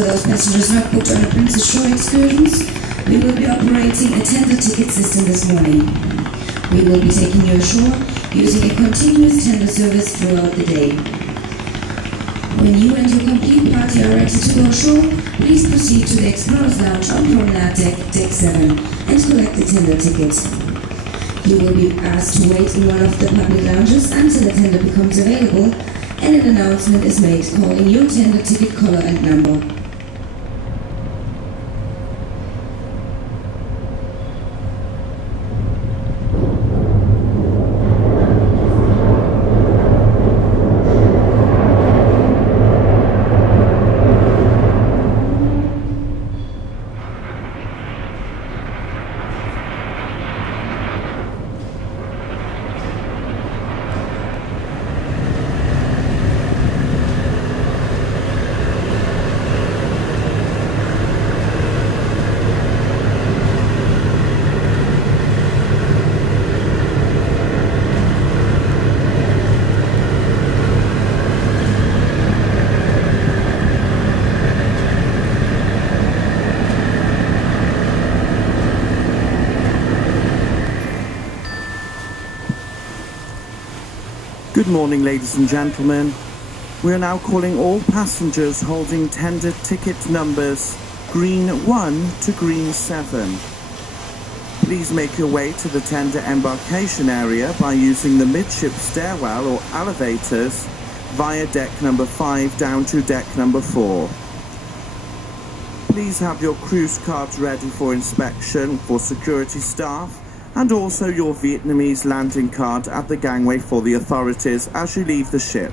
for those passengers not booked on the Princess Shore excursions, we will be operating a tender ticket system this morning. We will be taking you ashore using a continuous tender service throughout the day. When you and your complete party are ready to go ashore, please proceed to the Explorers Lounge on Promenade Deck, Deck 7, and collect the tender ticket. You will be asked to wait in one of the public lounges until the tender becomes available and an announcement is made calling your tender ticket color and number. Good morning, ladies and gentlemen. We are now calling all passengers holding tender ticket numbers green 1 to green 7. Please make your way to the tender embarkation area by using the midship stairwell or elevators via deck number 5 down to deck number 4. Please have your cruise cards ready for inspection for security staff, and also your Vietnamese landing card at the gangway for the authorities as you leave the ship.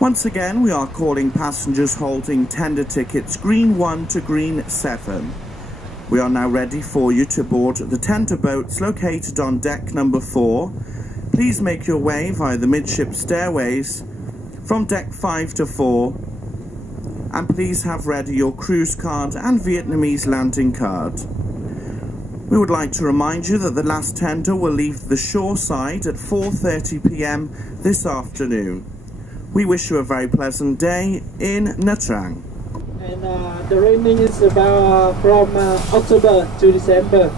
Once again, we are calling passengers holding tender tickets green 1 to green 7. We are now ready for you to board the tender boats located on deck number 4. Please make your way via the midship stairways from deck 5 to 4, and please have ready your cruise card and Vietnamese landing card. We would like to remind you that the last tender will leave the shore side at 4:30 p.m. this afternoon. We wish you a very pleasant day in Nha Trang. And the raining is about from October to December.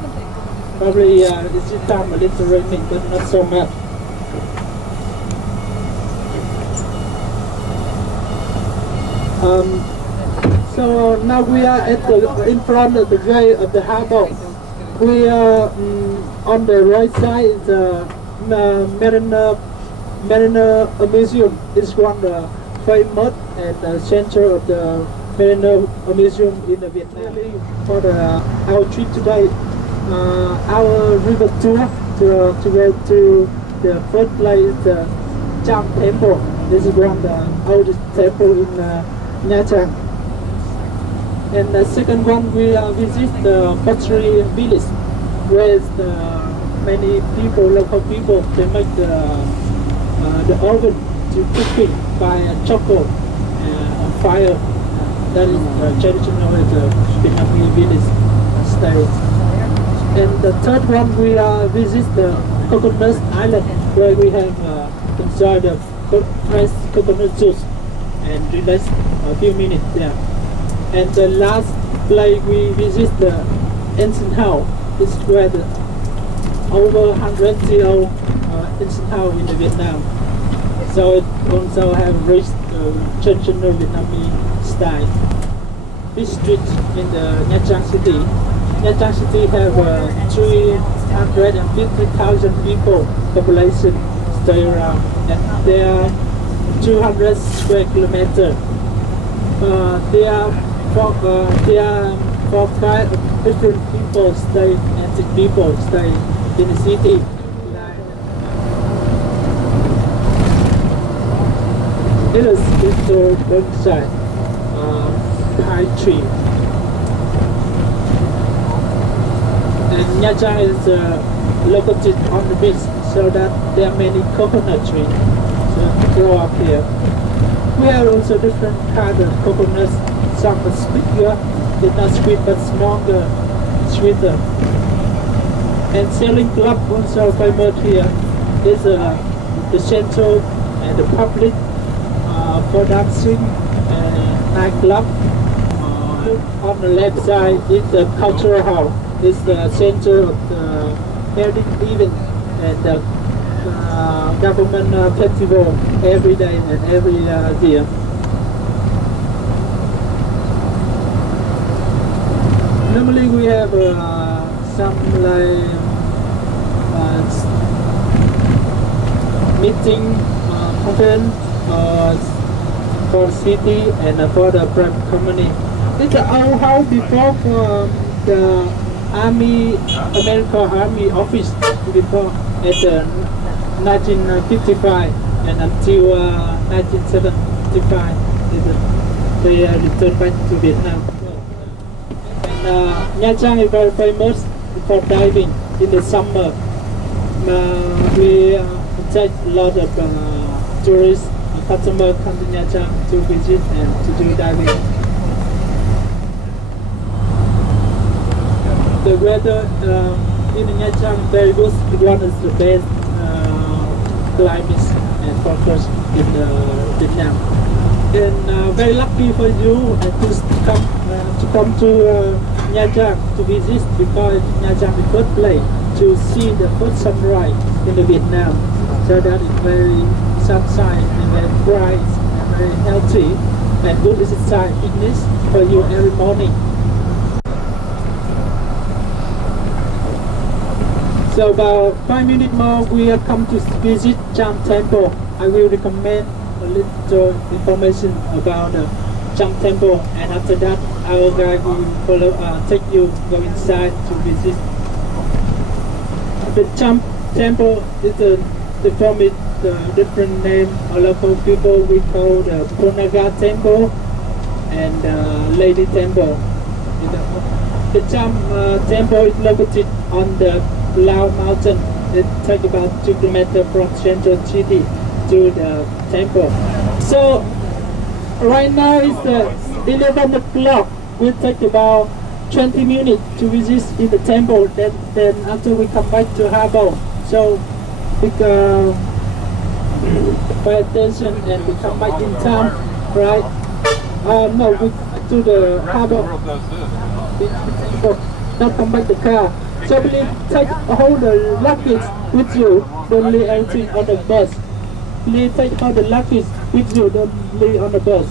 Probably it's this time a little raining, but not so much. So now we are at in front of the gate of the harbor. We are on the right side is the Mariner Museum. It's one of the famous and center of the Mariner Museum in Vietnam. For our trip today, our river tour to go to the first place, the Chang Temple. This is one of the oldest temple in Nha Trang. And the second one, we visit the pottery village, where many people, local people, they make the oven to cooking by charcoal on fire. That is traditional at the Vietnamese village style. And the third one, we visit the Coconut Island, where we have enjoyed the fresh coconut juice and relax a few minutes there. And the last place we visit the ancient house. This is where the over 100-year-old ancient house in Vietnam. So it also have reached the traditional Vietnamese style. This street in the Nha Trang city. Nha Trang city have 350,000 people population stay around, and there are 200 square kilometers. There are 4 kinds of different people stay, ethnic people stay in the city. It is little countryside, pine tree. And Nha Trang is located on the beach, so that there are many coconut trees that grow up here. We have also different kinds of coconuts. Some are sweeter, they're not sweet but stronger, sweeter. And sailing club also famous here is the central and the public for dancing nightclub. look on the left side is the cultural hall. It's the center of the heritage event and the government festival every day and every year. Normally we have some like meeting, conference for the city and for the private company. It's an old house before for the Army, American Army office before at 1955 and until 1975 they returned back to Vietnam. And Nha Trang is very famous for diving in the summer. We take a lot of tourists, customers come to Nha Trang to visit and to do diving. The weather in Nha Trang is very good. One is the best climate and focus in Vietnam. And very lucky for you to come to Nha Trang to visit because Nha Trang is the first place to see the first sunrise in the Vietnam. So that is very sunshine and very bright and very healthy and good exercise fitness for you every morning. So about 5 minutes more we have come to visit Cham Temple. I will recommend a little information about the Cham Temple, and after that our guide will take you go inside to visit. The Cham Temple is the form is the different name. Our local people we call the Nagar Temple and Lady Temple. The Cham Temple is located on the Lao Mountain. It takes about 2 kilometers from central city to the temple. So right now it's 11 o'clock. We'll take about 20 minutes to visit in the temple. Then after we come back to harbor. So we pay attention and we come back in town, right? No, we to the harbor. Not come back the car. So please take all the luggage with you. Don't leave anything on the bus. Please take all the luggage with you. Don't leave on the bus.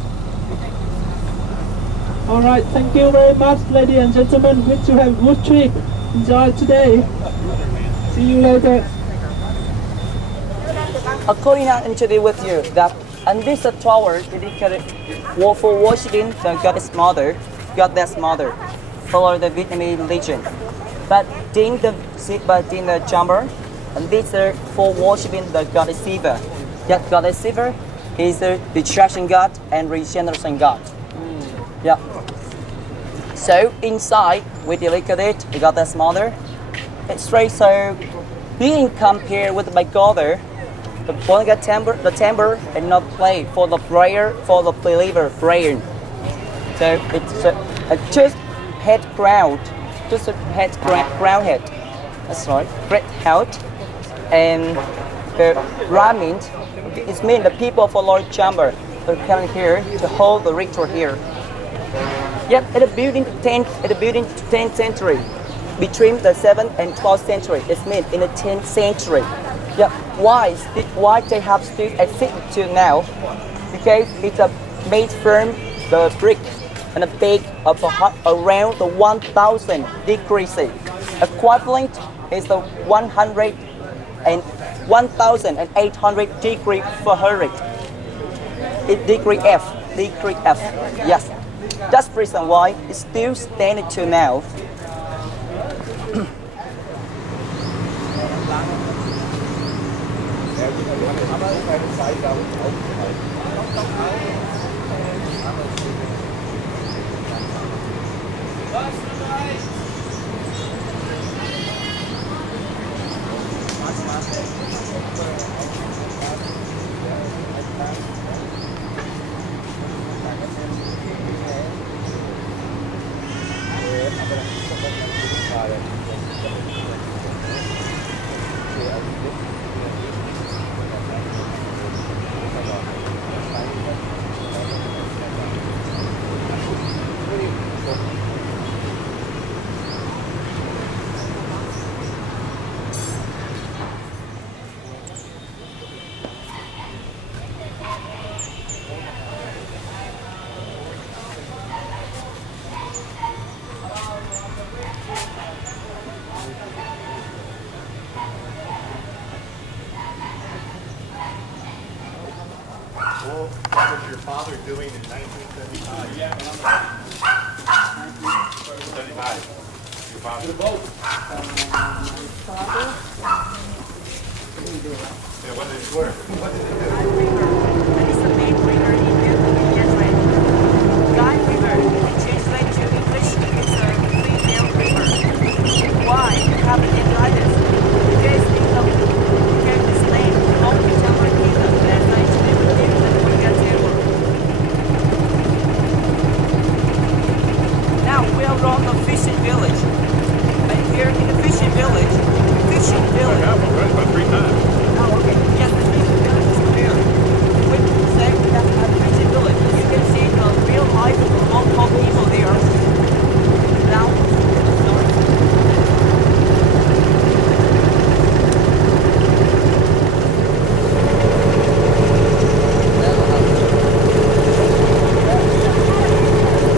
All right. Thank you very much, ladies and gentlemen. Wish you have a good trip. Enjoy today. See you later. According to introduce with you that and this tower dedicated for worshiping the goddess mother, follow the Vietnamese religion. But in the chamber, and this is for worshiping the goddess Shiva. That goddess Shiva is the destruction god and regeneration god. Yeah. So inside we dedicate the goddess mother. It's right. So being compared with my god, the Bonga temple, and not play for the prayer for the believer praying. So it's just head crown. Just a head, crown head. That's right. Great health. And the ramen, it means the people for Lord Chamber are coming here to hold the ritual here. Yep, at the building 10th century, between the 7th and 12th century. It means in the 10th century. Yep. Why they have still exist till now? Because it's made from the brick and a bake of around the 1,000 degrees C. Equivalent is the 1,800 degree Fahrenheit. Degree F. Yes. That's the reason why it's still standing till now. What was your father doing in 1975? Yeah, 75. Your father. The boat. Yeah, what did he work? What did he do? That is the main river in Nha Trang. Cai River, translated to English, is a female river. Why you have a name like this? Because England gave this name to all the German kingdom that 1915 and we got Table. Now we are on the fishing village. And here in the fishing village, Yeah, well, right, about 3 times. Oh, okay. Yes, the fishing village is here. With say that at fishing village, you can see the real life local people there. Now,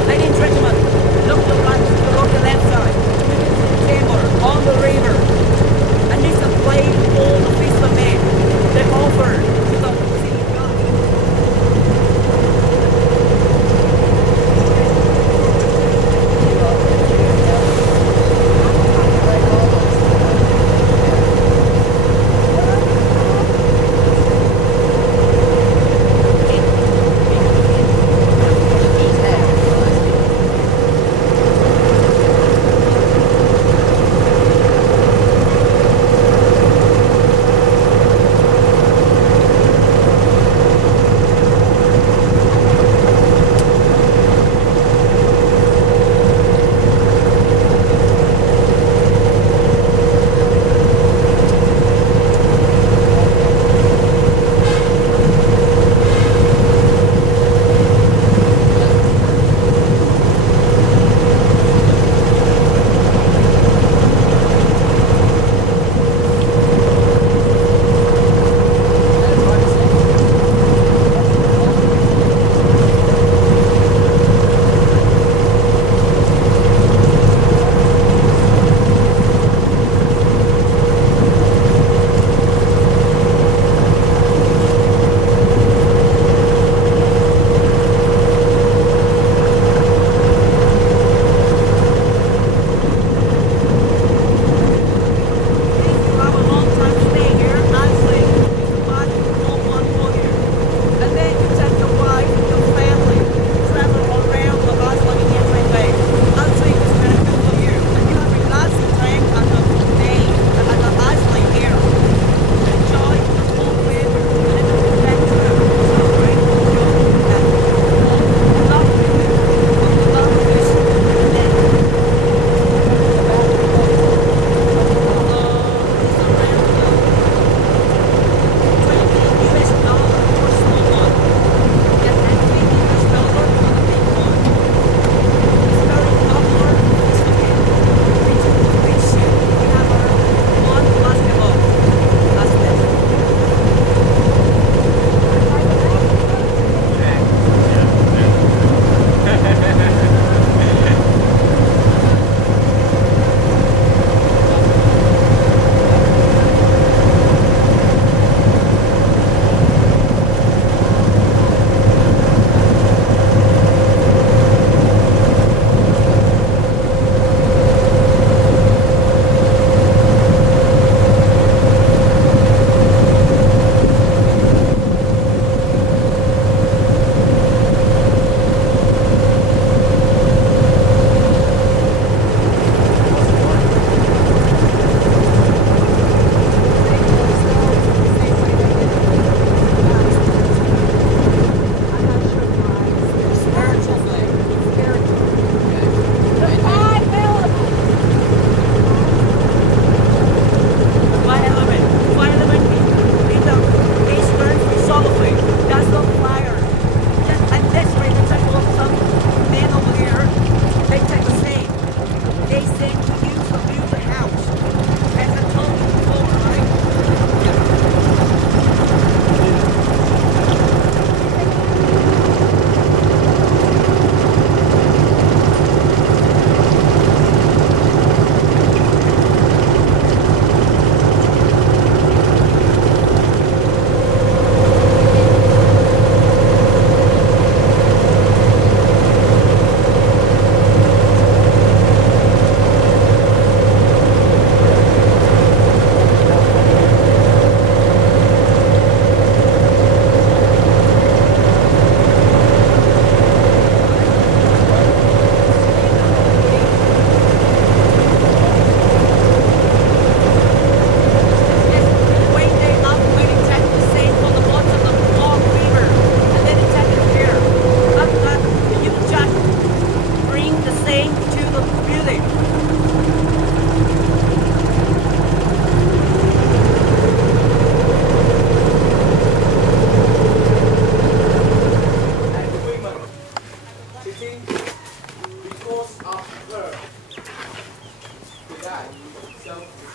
ladies and gentlemen, look to the left side. Timber on the river. And it's a place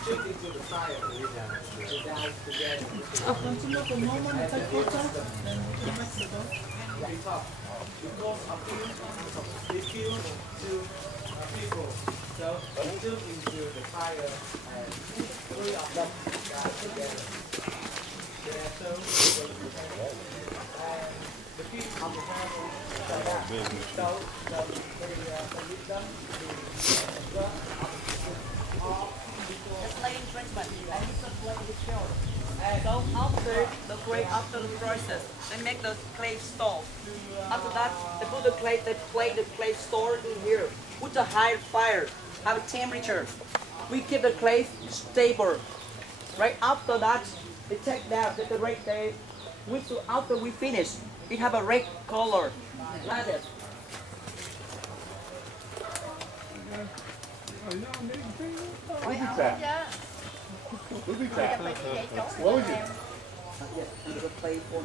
So after the process, they make the clay stove. After that, they put the clay, they plate the clay store in here. Put a high fire, have a temperature. We keep the clay stable. Right after that, they take that, the red day. After we finish, it have a red color. Like it.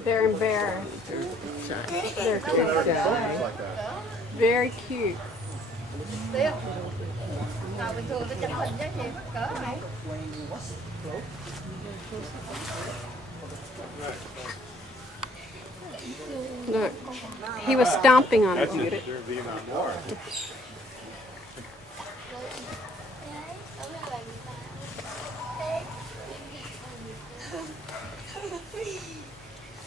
They're embarrassed. They're cute guys. Very cute. Look, he was stomping on it. They're Vietnam War.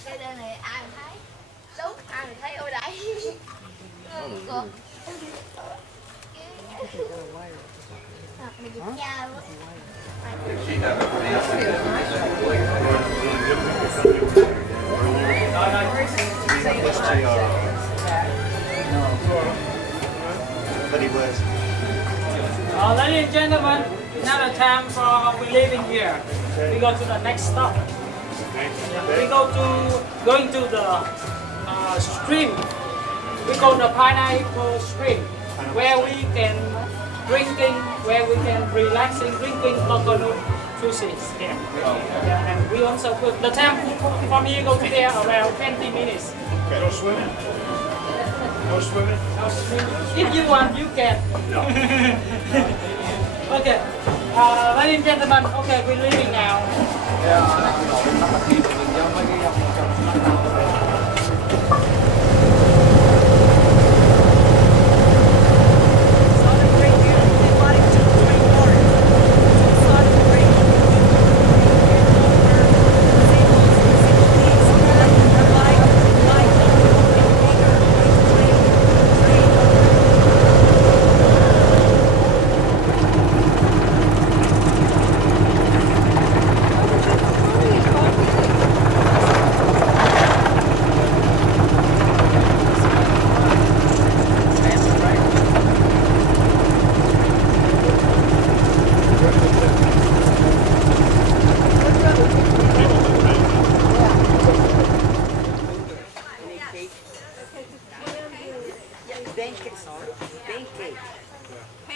Cái đây này ai mà thấy đúng ai mà thấy ở đây con mình được chào Ladies and gentlemen, now the time for we leaving here. We go to the next stop. We going to the stream. We go to the pineapple stream, where we can relaxing, drinking coconut juices there. Yeah, and we also put the time from here go to there around 20 minutes. Okay. No swimming? No swimming? No swimming. If you want, you can. No. Okay. Ladies and gentlemen, okay, we're leaving now.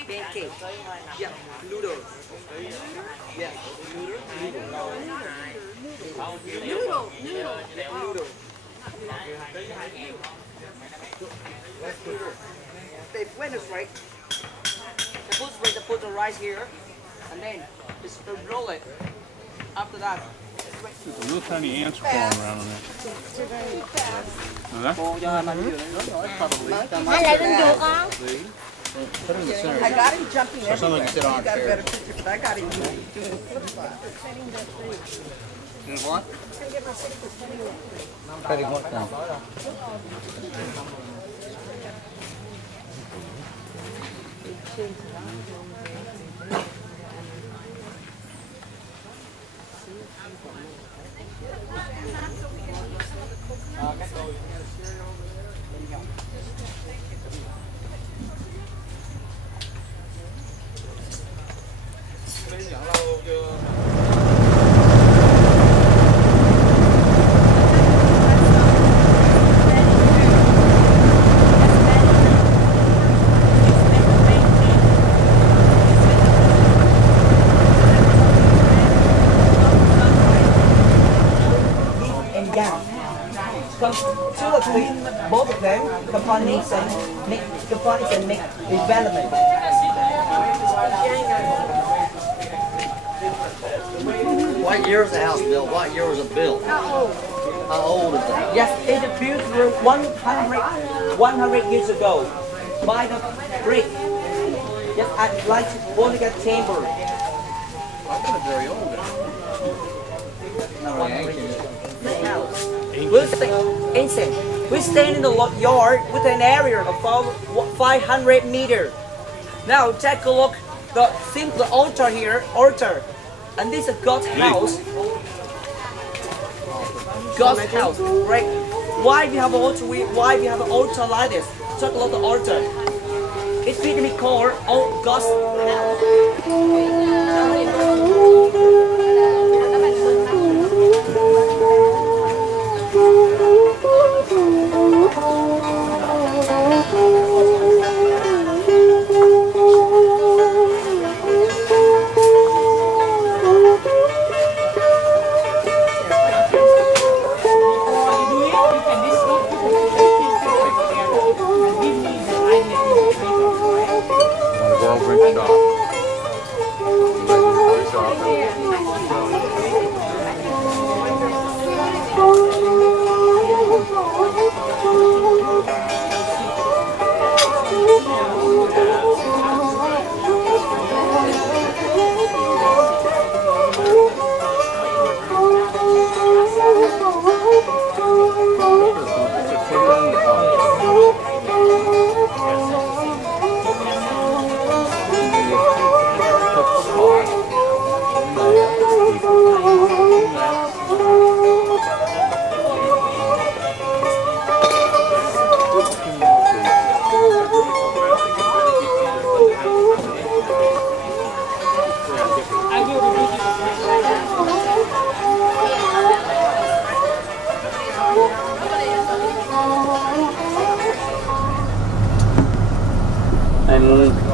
Pancake. Yeah, noodles. Yeah, noodle. They when it's right. They put the rice here, and then just roll it. After that. There's little tiny ants crawling around on there. Put it in the center. I got him jumping So someone can sit on You got a chair. better picture, but I got him doing flip-flops. What? Petting what now? Two or three, both of them, components and make development. What year was the house built? What year was it built? How old is the house? Yes, it was built 100 years ago by the brick. Yes, I'd like to want to get timber. That's not very old. Not very ancient. We stand in the yard with an area of about 500 meters. Now take a look. See the altar here, and this is God's house. God's house, right? Why we have an altar? Why we have an altar like this? Take a look at the altar. It's been called God's house.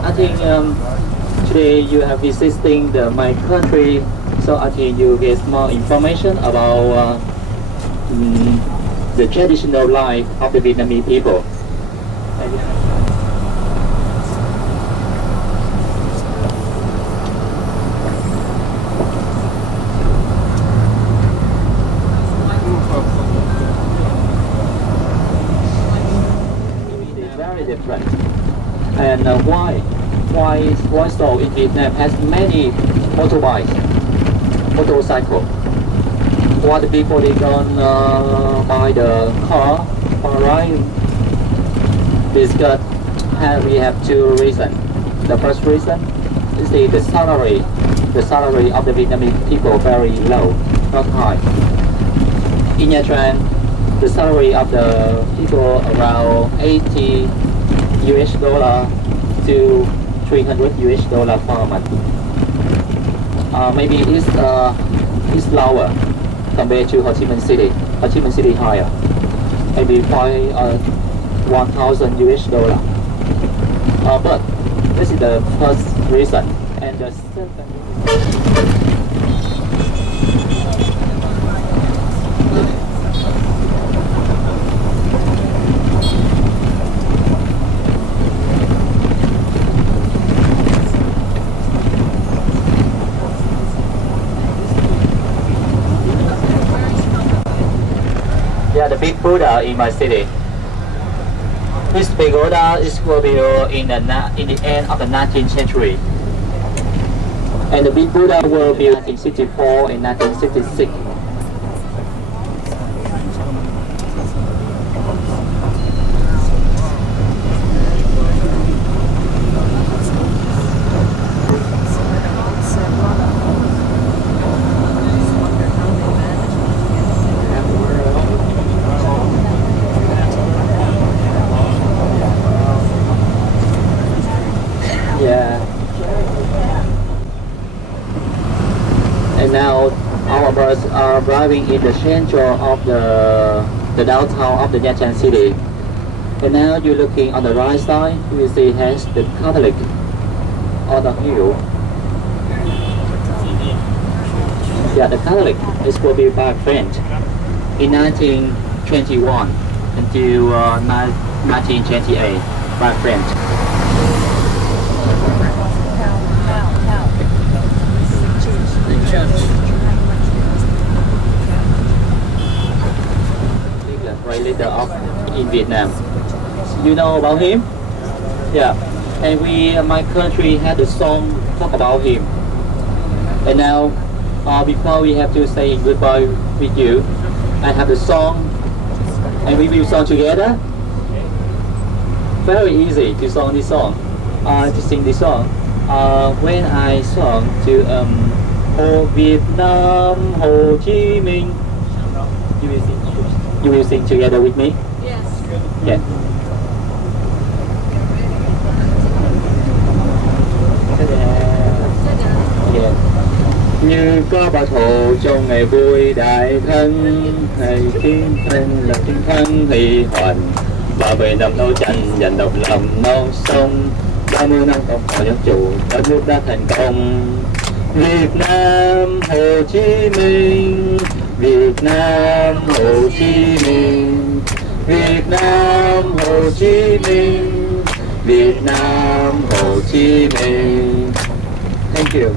I think today you have visiting my country, so I think you get more information about the traditional life of the Vietnamese people. It's very different. And why so in Vietnam has many motorbikes, motorcycle. Why the people they don't buy the car for riding? Because we have two reasons. The first reason is the salary. The salary of the Vietnamese people very low, not high. In Nha Trang, the salary of the people around 80 US dollar to 300 US dollar per month. Maybe it's lower compared to Ho Chi Minh City. Ho Chi Minh City higher, maybe 1,000 US dollar. But this is the first reason, and the second. Yeah, the big Buddha in my city. This pagoda is built in the end of the 19th century. And the big Buddha was built in 1964 and 1966. And now our bus are driving in the center of the downtown of the Nha Trang city. And now you're looking on the right side, you will see has the Catholic on the hill. Yeah, the Catholic is will be by French in 1921 until 1928 by French. leader in Vietnam. You know about him? Yeah. And my country had a song talk about him. And now, before we have to say goodbye with you, I have the song, and we will sing together. Very easy to sing this song. When I sung to Ho Vietnam, Ho Chi Minh, you will sing together with me. Yes. Yeah. Yeah. Như có bác Hồ trong ngày vui đại thắng, ngày chiến tranh là chiến thắng hy hoàn, 30 năm đấu tranh giành độc lập non sông, 30 năm cộng hòa dân chủ, đất nước đã thành công. Việt Nam Hồ Chí Minh, Việt Nam Hồ Chí Minh, Việt Nam Hồ Chí Minh, Việt Nam Hồ Chí Minh. Thank you.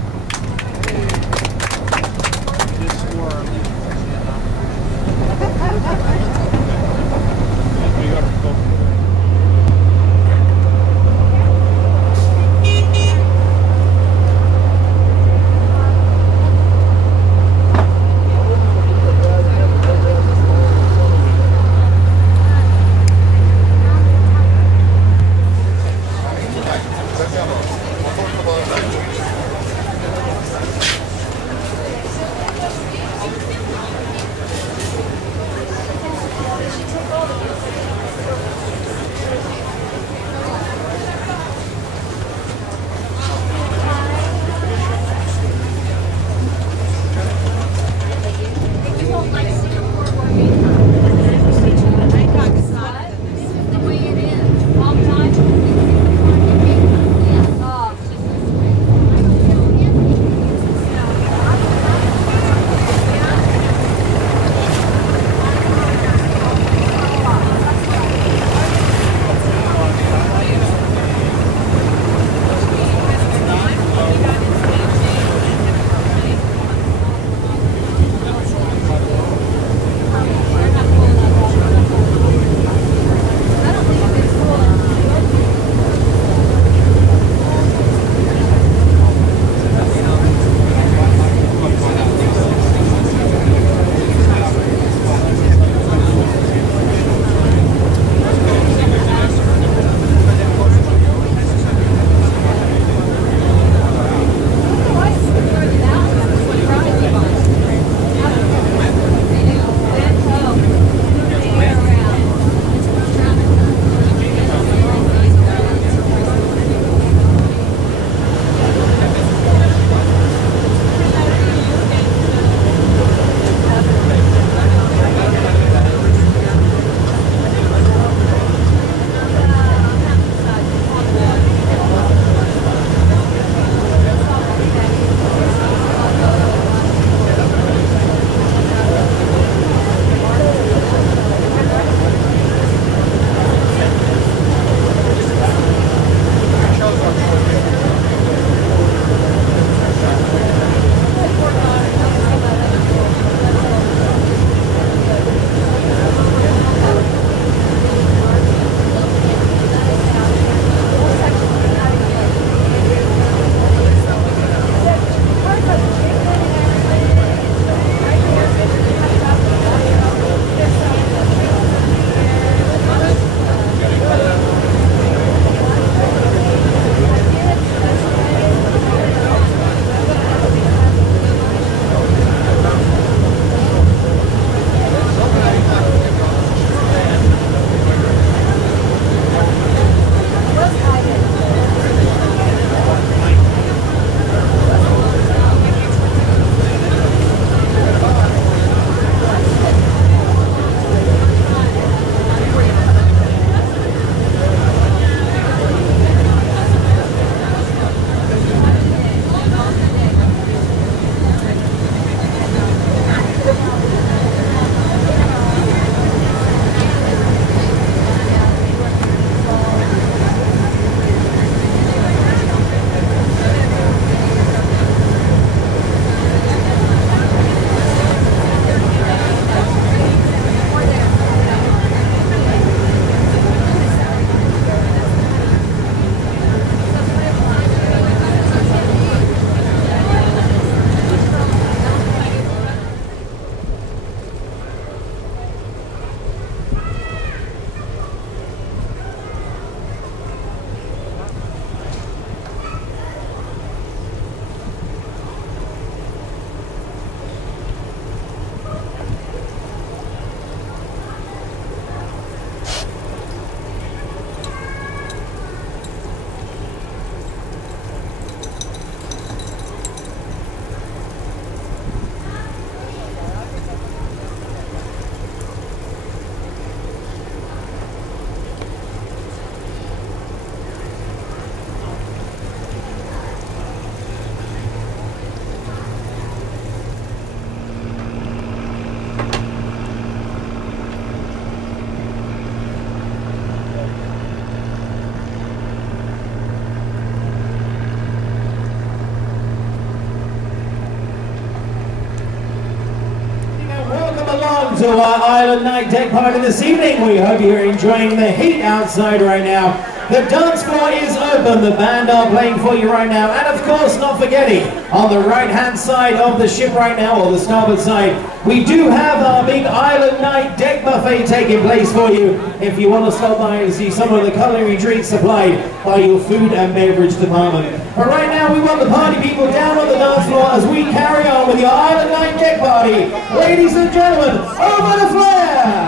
to our Island Night Deck Party this evening. We hope you're enjoying the heat outside right now. The dance floor is open, the band are playing for you right now, and of course, not forgetting, on the right-hand side of the ship right now, or the starboard side, we do have our big Island Night Deck Buffet taking place for you if you want to stop by and see some of the culinary treats supplied by your food and beverage department. But right now, we want the party people down on the dance floor as we carry on with your Island Night Deck Party. Ladies and gentlemen, over the flare!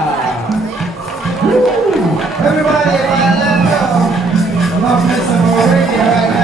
Everybody, let's go. I'm missing more radio right now.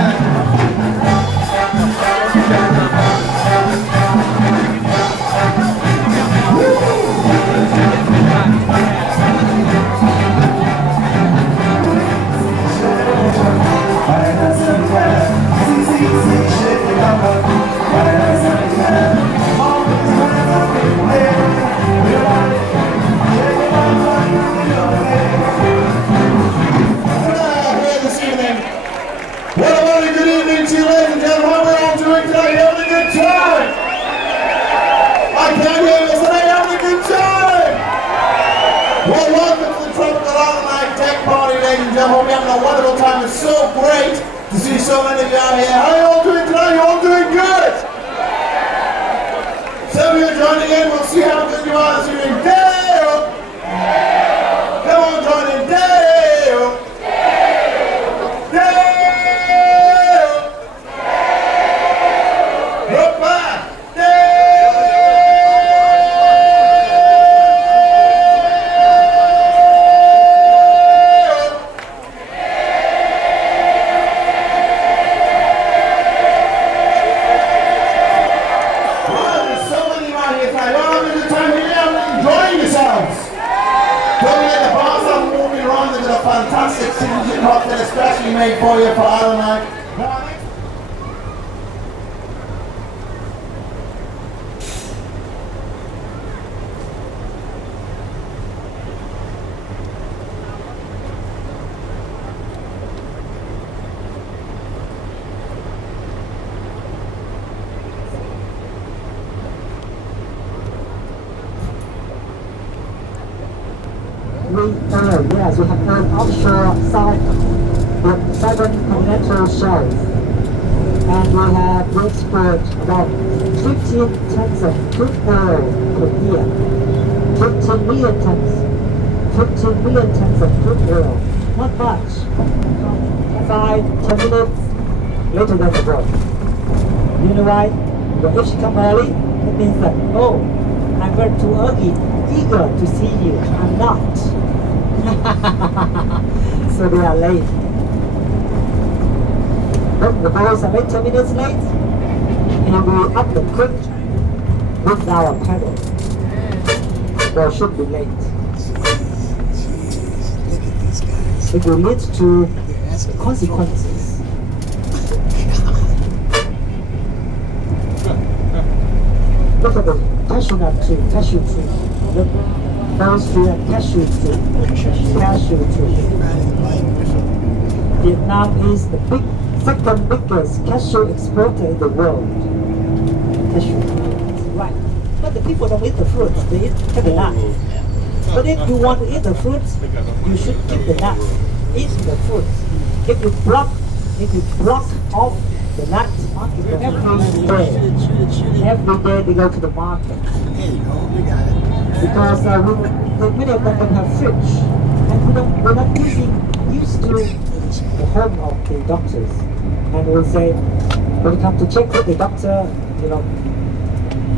Hope you're having a wonderful time. It's so great to see so many of you out here. How are you all doing tonight? You all doing good? Some of you are joining in. We'll see how good you are this evening. Dale! Come on, join in. Dale! Dale! Look back! Fantastic signature cocktail especially made for you for Island Night. Yes, we have an offshore Saigon continental shelf, and we have export about 15 tons of crude oil per year. 15 million tons of crude oil. Not much. 5-10 minutes later than the boat. You know why? But if she come early, it means that, oh, I'm very too early, eager to see you. I'm not. So they are late. But the boys are 10 minutes late, and we up the creek with our paddle. They should be late. It will lead to consequences. Look at the cashew nut tree, cashew tree. Look. Those tree and cashew tree. Cashew tree. Vietnam is the second biggest cashew exporter in the world. Cashew. Right. But the people don't eat the fruits, they eat the nuts. But if you want to eat the fruits, you should eat the nuts. Eat the fruits. If you block off the nuts every day they go to the market. Because many of them don't have fridge, and we're not used to the home of the doctors. And we'll say, when you come to check with the doctor, you know,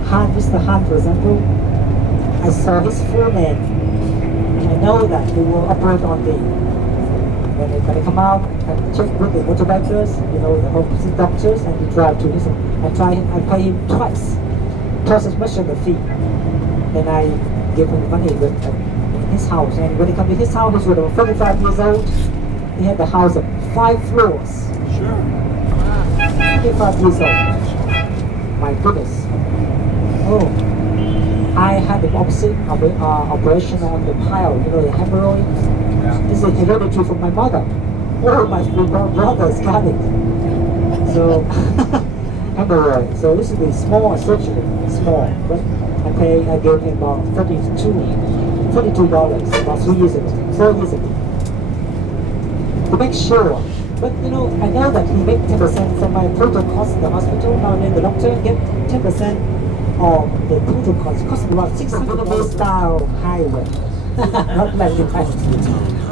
Mr. Han, for example, I saw his full name, and I know that he will operate on the. When they come out and check with the motorbikers, you know, the home doctors, and we drive to his home. I pay him twice as much as the fee. Then I give him money in his house. And when he comes to his house, he's 45 years old. He had the house of 5 floors. Sure. 45 years old. My goodness. Oh, I had the opposite operation on the pile, you know, the hemorrhoids. This is a hereditary from my mother. Oh, my 3 brothers got it. So, hamburger. So this is the small surgery, small. But I gave him about $42 about 4 years ago. To make sure. But you know, I know that he made 10% from my total cost in the hospital. Now then the doctor get 10% of the total cost. It costs about $600 style highway. Not like the kind.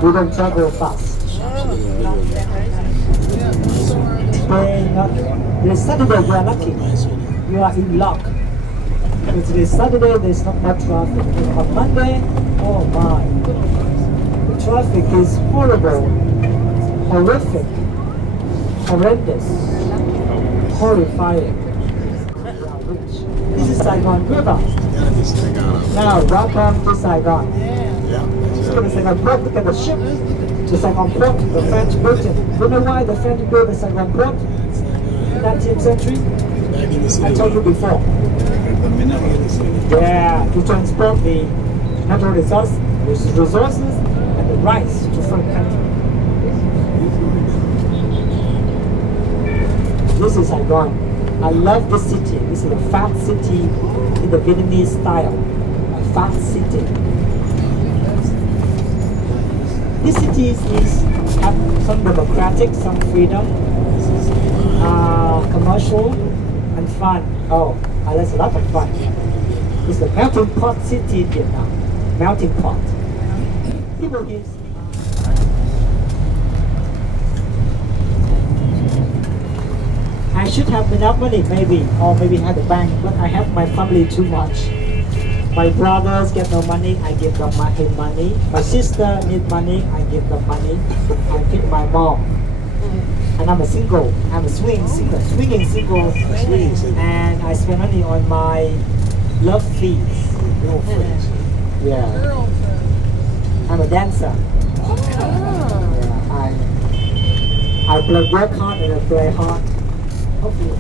We don't travel fast. The Saturday you are lucky. You are in luck. If it's Saturday, there's not much traffic. On Monday, oh my, the traffic is horrible, horrific, horrendous, horrifying. This is Saigon River. Now, welcome to Saigon. Let's go to Saigon Port. Look at the ship. The Saigon Port, the French built it. You know why the French built the Saigon Port in the 19th century? I told you before. Yeah, to transport the natural resources and the rice to foreign countries. This is Saigon. I love this city. This is a fat city in the Vietnamese style. A fat city. This city is have some democratic, some freedom, commercial, and fun. Oh, there's a lot of fun. It's the melting pot city in Vietnam. Melting pot. People here. I should have enough money, maybe, or maybe had a bank, but I have my family too much. My brothers get no money, I give them money. My sister need money, I give them money. I feed my mom. And I'm a single. I'm a swinging single. And I spend money on my love fees. Yeah. I'm a dancer. Yeah, I work hard and I play hard. Hopefully.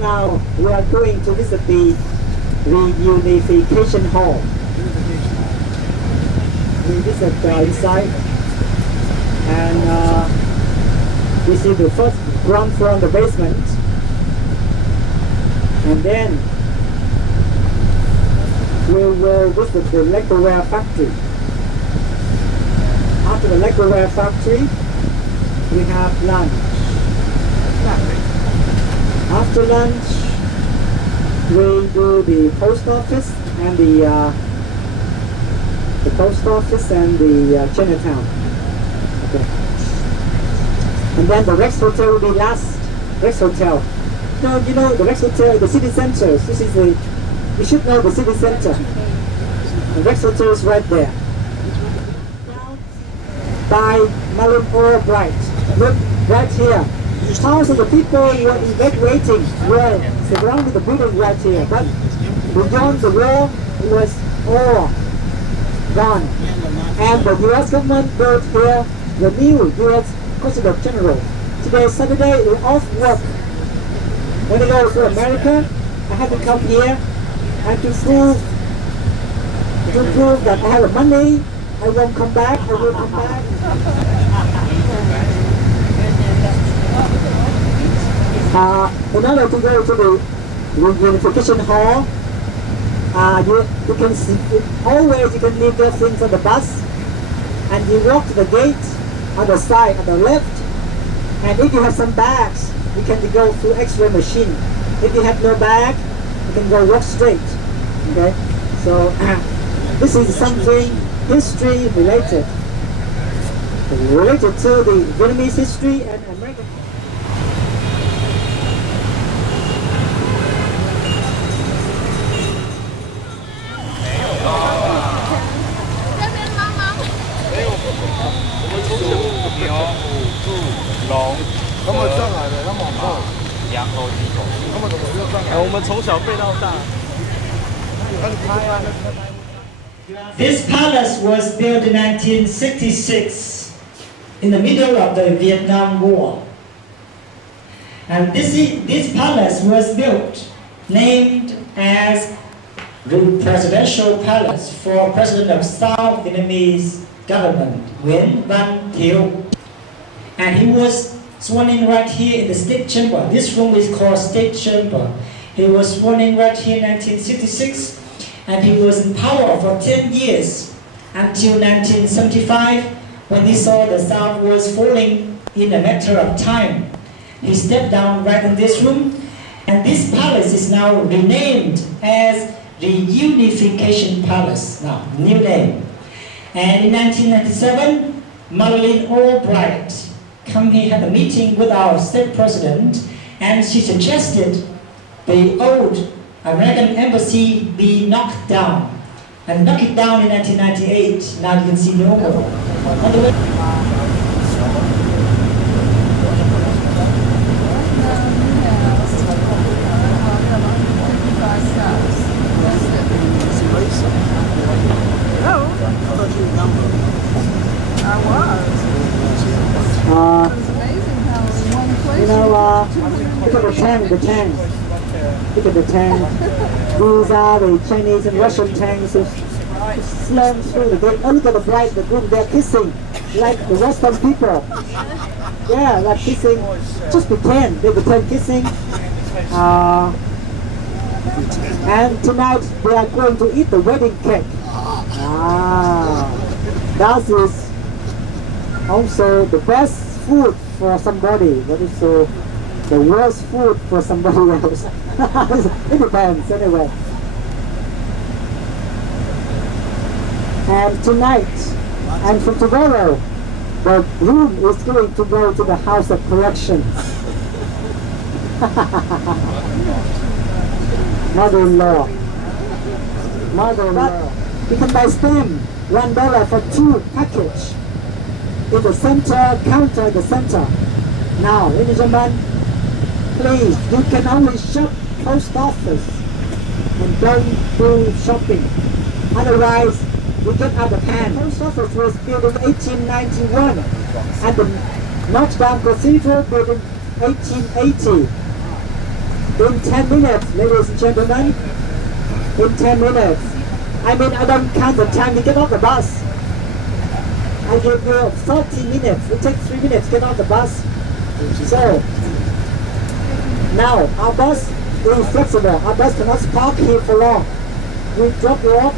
Now we are going to visit the Reunification Home. We visit inside, and We see the first ground floor and the basement. And then we will visit the Lacquerware factory. After the Lacquerware factory, we have lunch. After lunch, we do the post office and the Chinatown. Okay. And then the Rex Hotel will be last. Rex Hotel. No, you know the Rex Hotel, the city center. This is the. You should know the city center. The Rex Hotel is right there. By Marine Albright. Look right here. Thousands of people were evacuating were surrounding the building right here. But beyond the wall, it was all gone. And the U.S. government built here the new U.S. Consulate General. Today, Saturday, we're off work. When I go to America, I have to come here and to prove that I have money. I won't come back. I will come back. In order to go to the Reunification Hall, you can see, always you can leave your things on the bus, and you walk to the gate on the side, on the left, and if you have some bags, you can go through X-ray machine. If you have no bag, you can go walk straight. Okay, so this is something history related to the Vietnamese history and American. This palace was built in 1966 in the middle of the Vietnam War. And this palace was built, named as the Presidential Palace for President of South Vietnamese government, Nguyen Van Thieu. And he was sworn in right here in the State Chamber. This room is called State Chamber. He was sworn in right here in 1966, and he was in power for 10 years until 1975, when he saw the South was falling in a matter of time. He stepped down right in this room, and this palace is now renamed as Reunification Palace, now new name. And in 1997, Madeleine Albright come here, had a meeting with our state president, and she suggested the old American embassy be knocked down. And knocked it down in 1998. Now you can see the logo. On the way. Look at the tank. Look at the tank. These are the Chinese and Russian tanks who slam through the gate. Oh, look at the bride, the groom, they're kissing like the Western people. Yeah, like kissing. Just pretend, they pretend kissing. And tonight they are going to eat the wedding cake. That is also the best food for somebody, but it's the worst food for somebody else. It depends anyway. And tonight, and from tomorrow, the room is going to go to the House of Corrections. Mother-in-law. Mother-in-law. You can buy stamp, $1 for 2 package. In the center, counter in the center. Now, ladies and gentlemen, please, you can only shop post office and don't do shopping. Otherwise, you get out of hand. Post office was built in 1891 and the Notre-Dame Cathedral built in 1880. In 10 minutes, ladies and gentlemen, in 10 minutes. I mean, I don't count the time you get off the bus. I give you 30 minutes. It takes 3 minutes to get off the bus. So now our bus is flexible. Our bus cannot park here for long. We drop you off.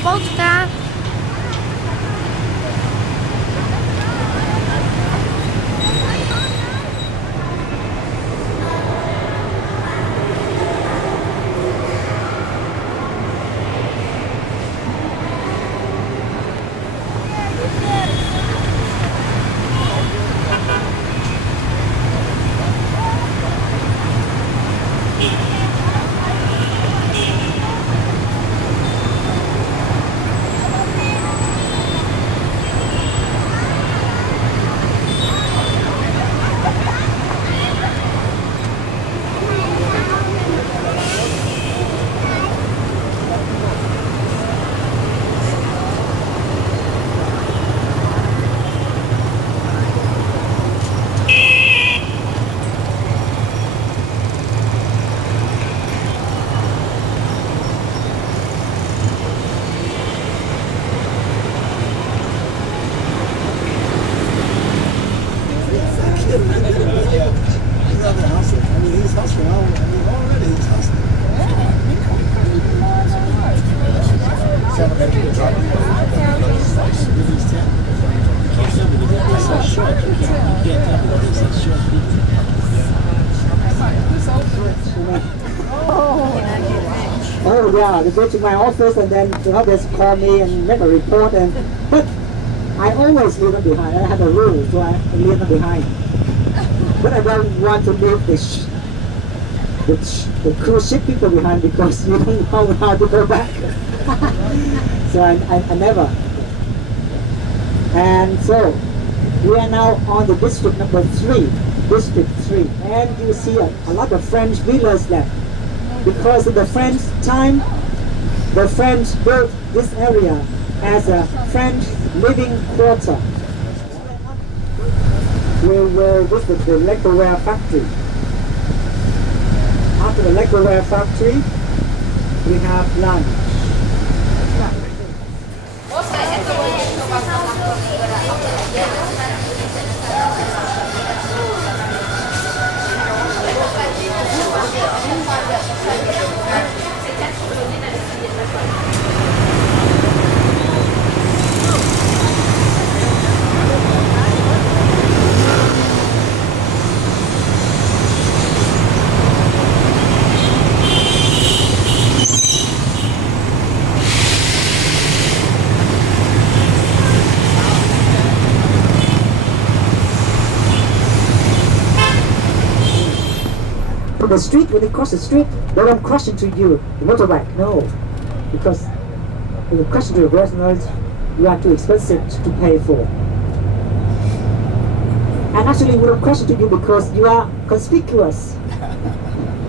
Postcard. Oh yeah, they go to my office and then the others call me and make a report, and but I always leave them behind. I have a rule, so I leave them behind. But I don't want to leave the cruise ship people behind because you don't know how to go back. So I never. And so we are now on the district number 3, district 3, and you see a lot of French villas left. Because of the French time, the French built this area as a French living quarter. We will visit the lacquerware factory. After the lacquerware factory, we have lunch. The street, when they cross the street, they don't crash into you, the motorbike, no. Because when you crash into a restaurant, you are too expensive to pay for. And actually we don't crash into you because you are conspicuous.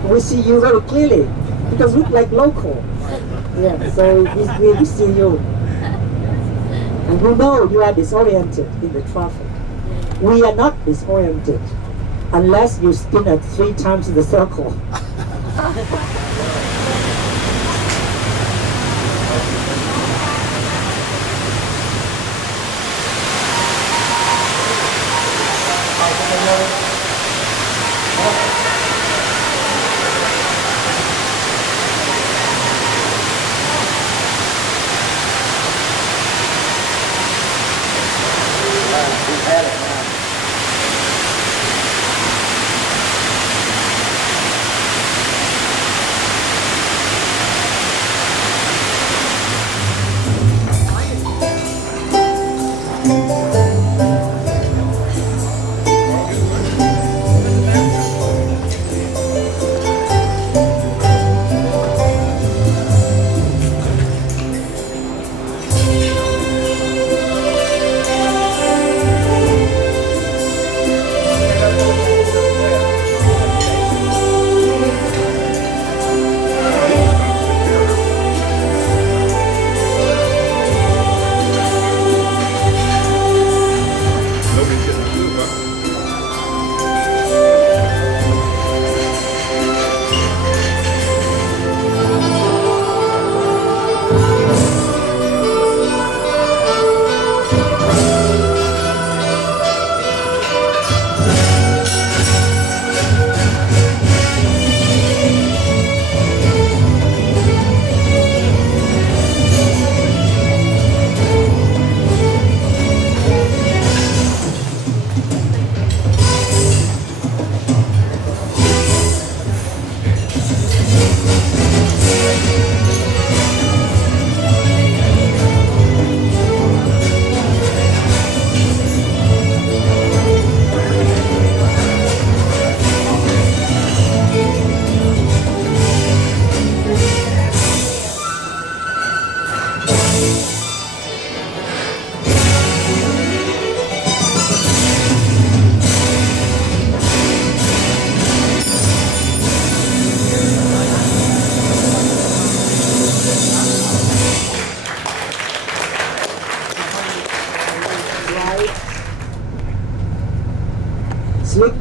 We see you very clearly, because you look like local. Yeah, so we see you. And we know you are disoriented in the traffic. We are not disoriented. Unless you spin it 3 times in the circle.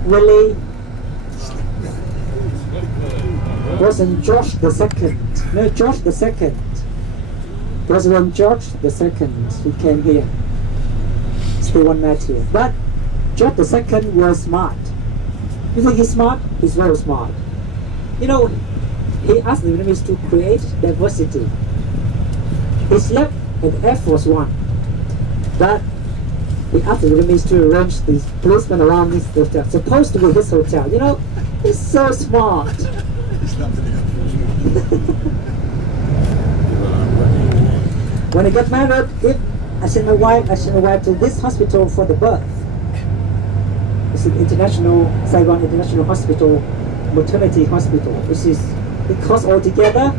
really wasn't George the Second. No, George the Second. President George the Second, who came here. Still one night here. But George the Second was smart. You think he's smart? He's very smart. You know, he asked the Vietnamese to create diversity. He slept at Air Force One. But he asked the Vietnamese to arrange these policemen around his hotel. Supposed to be his hotel. You know, he's so smart. When I get married, if I send my wife to this hospital for the birth. It's an international, Saigon International Hospital, maternity hospital, which is, it costs altogether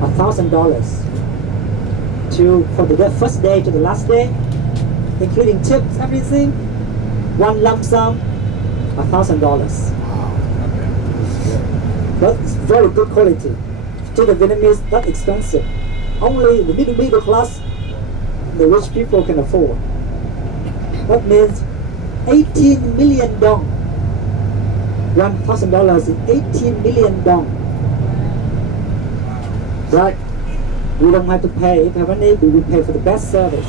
$1,000 for the first day to the last day, including tips, everything, one lump sum, $1,000. But it's very good quality. To the Vietnamese, not expensive. Only the middle class, the rich people can afford. That means 18 million dong. $1,000 is 18 million dong. Right? We don't have to pay. If we have money, we will pay for the best service.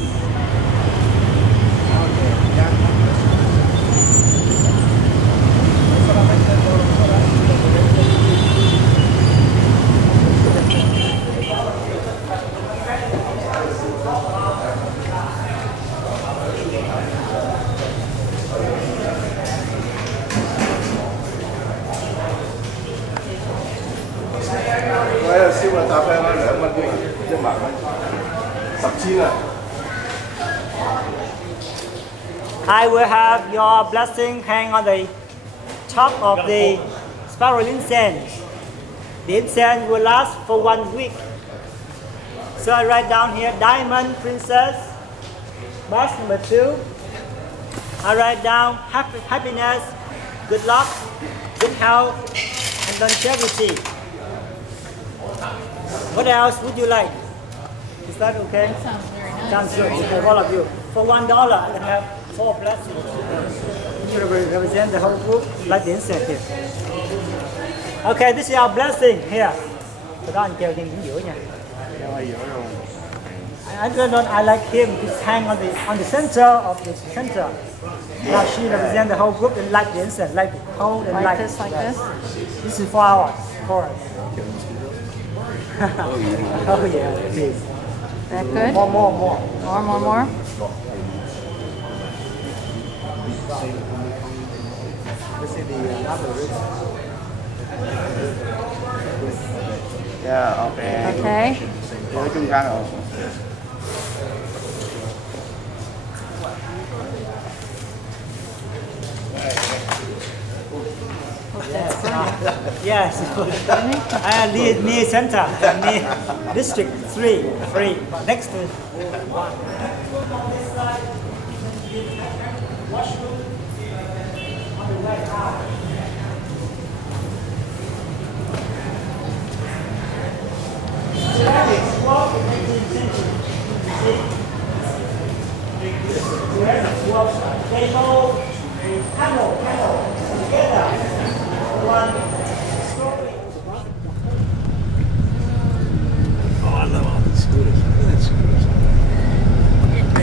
I will have your blessing hang on the top of the spiral incense. The incense will last for 1 week. So I write down here, Diamond Princess, box number 2. I write down happiness, good luck, good health, and longevity. What else would you like? Is that okay? That sounds very nice. Sounds good. Okay, all of you. For $1, I can have 4 blessings. You represent the whole group, like the incense here. Okay, this is our blessing here. Cái đó anh treo trên chính giữa nha. I like him to hang on the center of the center. Now she represents the whole group and light the incense, like hold and like light. this, like this. This is for ours, for us. Oh yeah, please. That good? More. More. This is the other river. Yeah, okay. Okay. Ở trung gian rồi. Yes. Near center, near district 3, next to 1. They go camel together. One. Oh, I love all these scooters. Look at that scooters.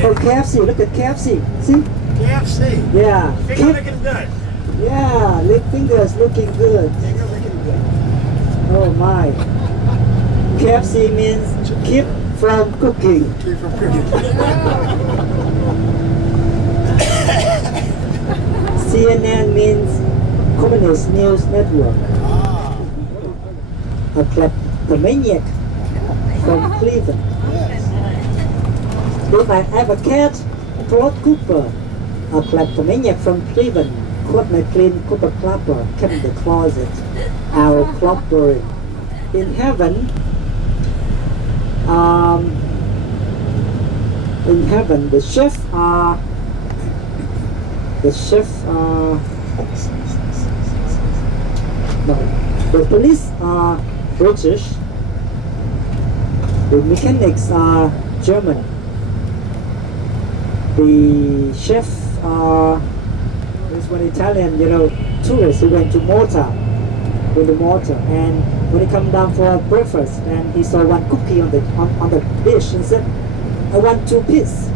Oh, KFC, look at KFC. See? KFC. Yeah. Finger looking good. Yeah, fingers looking good. Finger looking good. Oh my. KFC means keep from cooking. Keep from cooking. CNN means Communist News Network. A kleptomaniac from Cleveland. If I have a cat, Claude Cooper, a kleptomaniac from Cleveland, caught my clean Cooper Clapper, kept in the closet, our clobbering. In heaven, the chefs are no, the police are British, the mechanics are German, the chefs are one Italian, tourist who went to Malta, and when he come down for breakfast, and he saw one cookie on the dish, he said, "I want 2 pieces."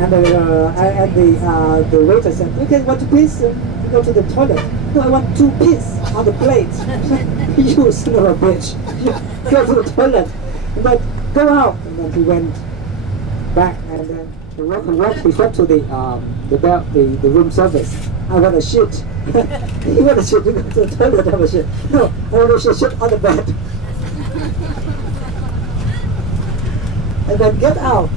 And the waiter said, "Okay, 1 2 pieces. You go to the toilet." "No, I want 2 pieces on the plate." "You son of a bitch! Go to the toilet." But go out, and then he went back, and then he went to the room service. "I want a shit." "You want a shit? You go to the toilet, have a shit." "No, I want to shit on the bed." And then get out,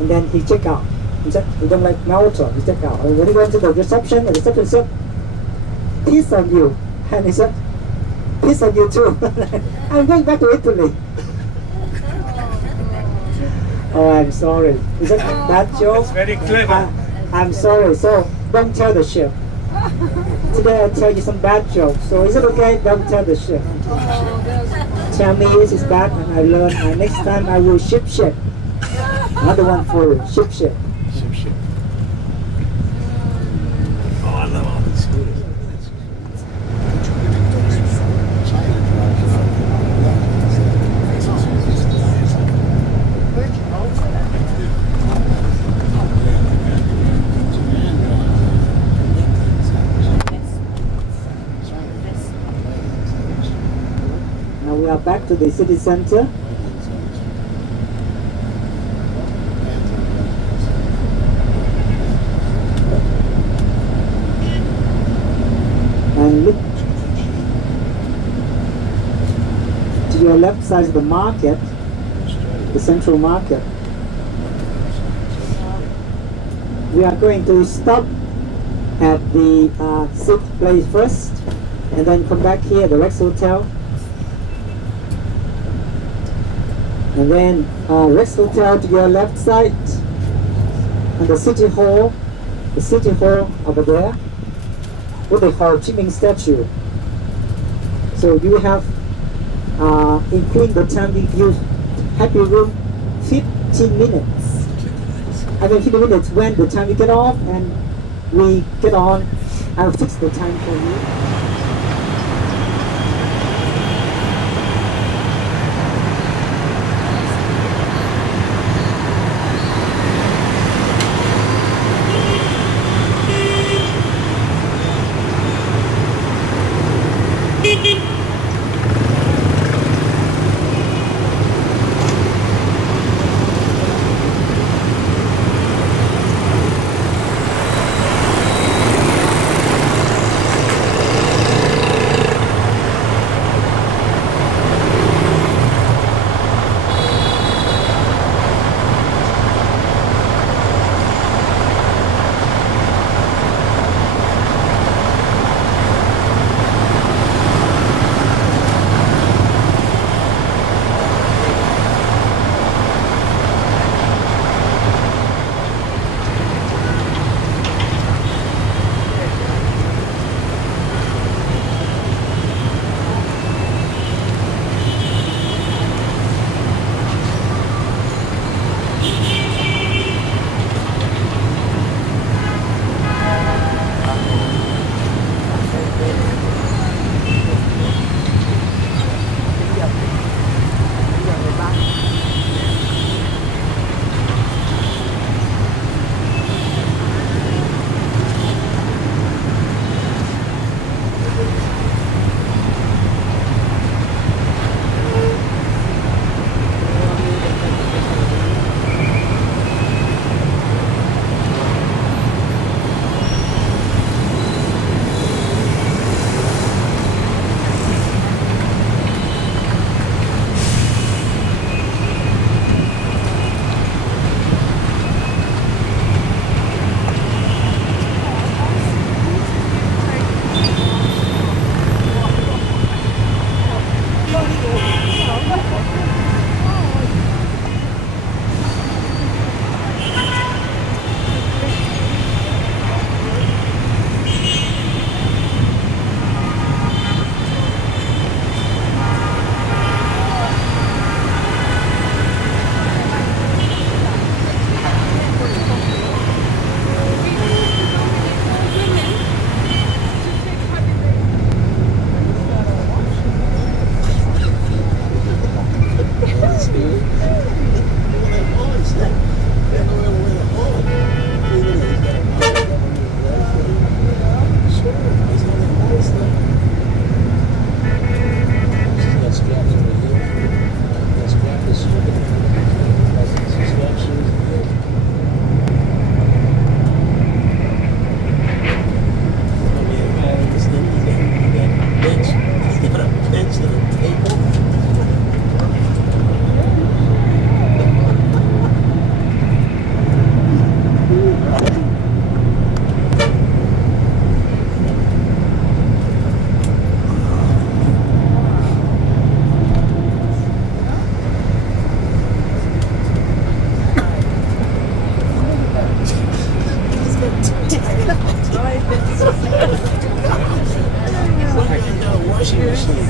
and then he check out. He said, "We don't like Malta." He check out, and when he went to the reception said, "Piss on you," and he said, "Piss on you too." "I'm going back to Italy." "Oh, I'm sorry." Is that bad joke? That's very clever. I'm sorry. So don't tell the chef. Today I tell you some bad jokes. So is it okay? Don't tell the chef. Tell me this is bad, and I learn. And next time I will ship. Another one for you. Ship. Oh, I love all these scooters. Now we are back to the city center. And look to your left side of the market, the central market. We are going to stop at the sixth place first, and then come back here, the Rex Hotel. And then Rex Hotel to your left side, and the City Hall over there, with the Ho Chi Minh statue. So you have, including the time we use Happy Room, 15 minutes. I mean 15 minutes when the time you get off and we get on. I'll fix the time for you. washing machine.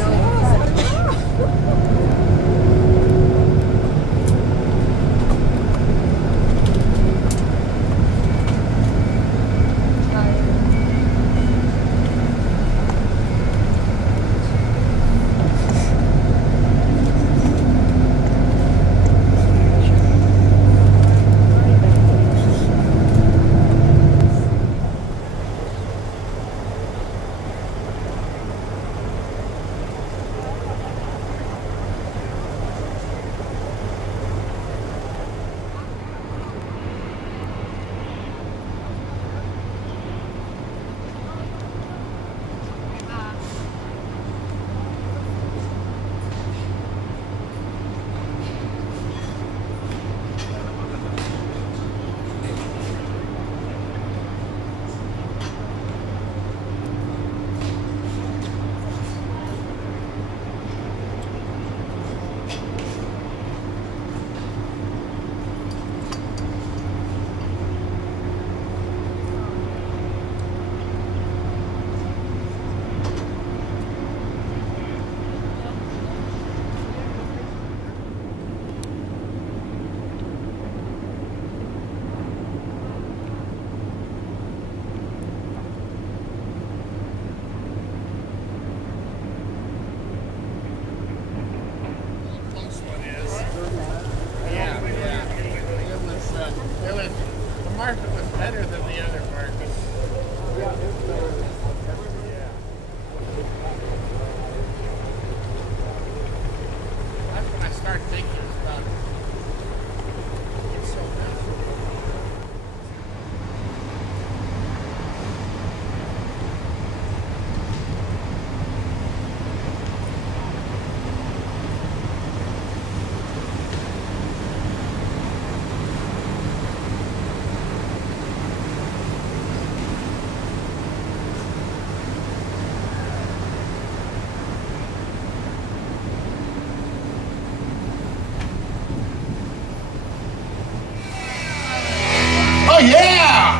Oh yeah!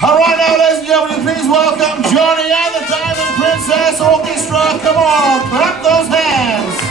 All right now, ladies and gentlemen, please welcome Johnny and the Diamond Princess Orchestra. Come on, clap those hands.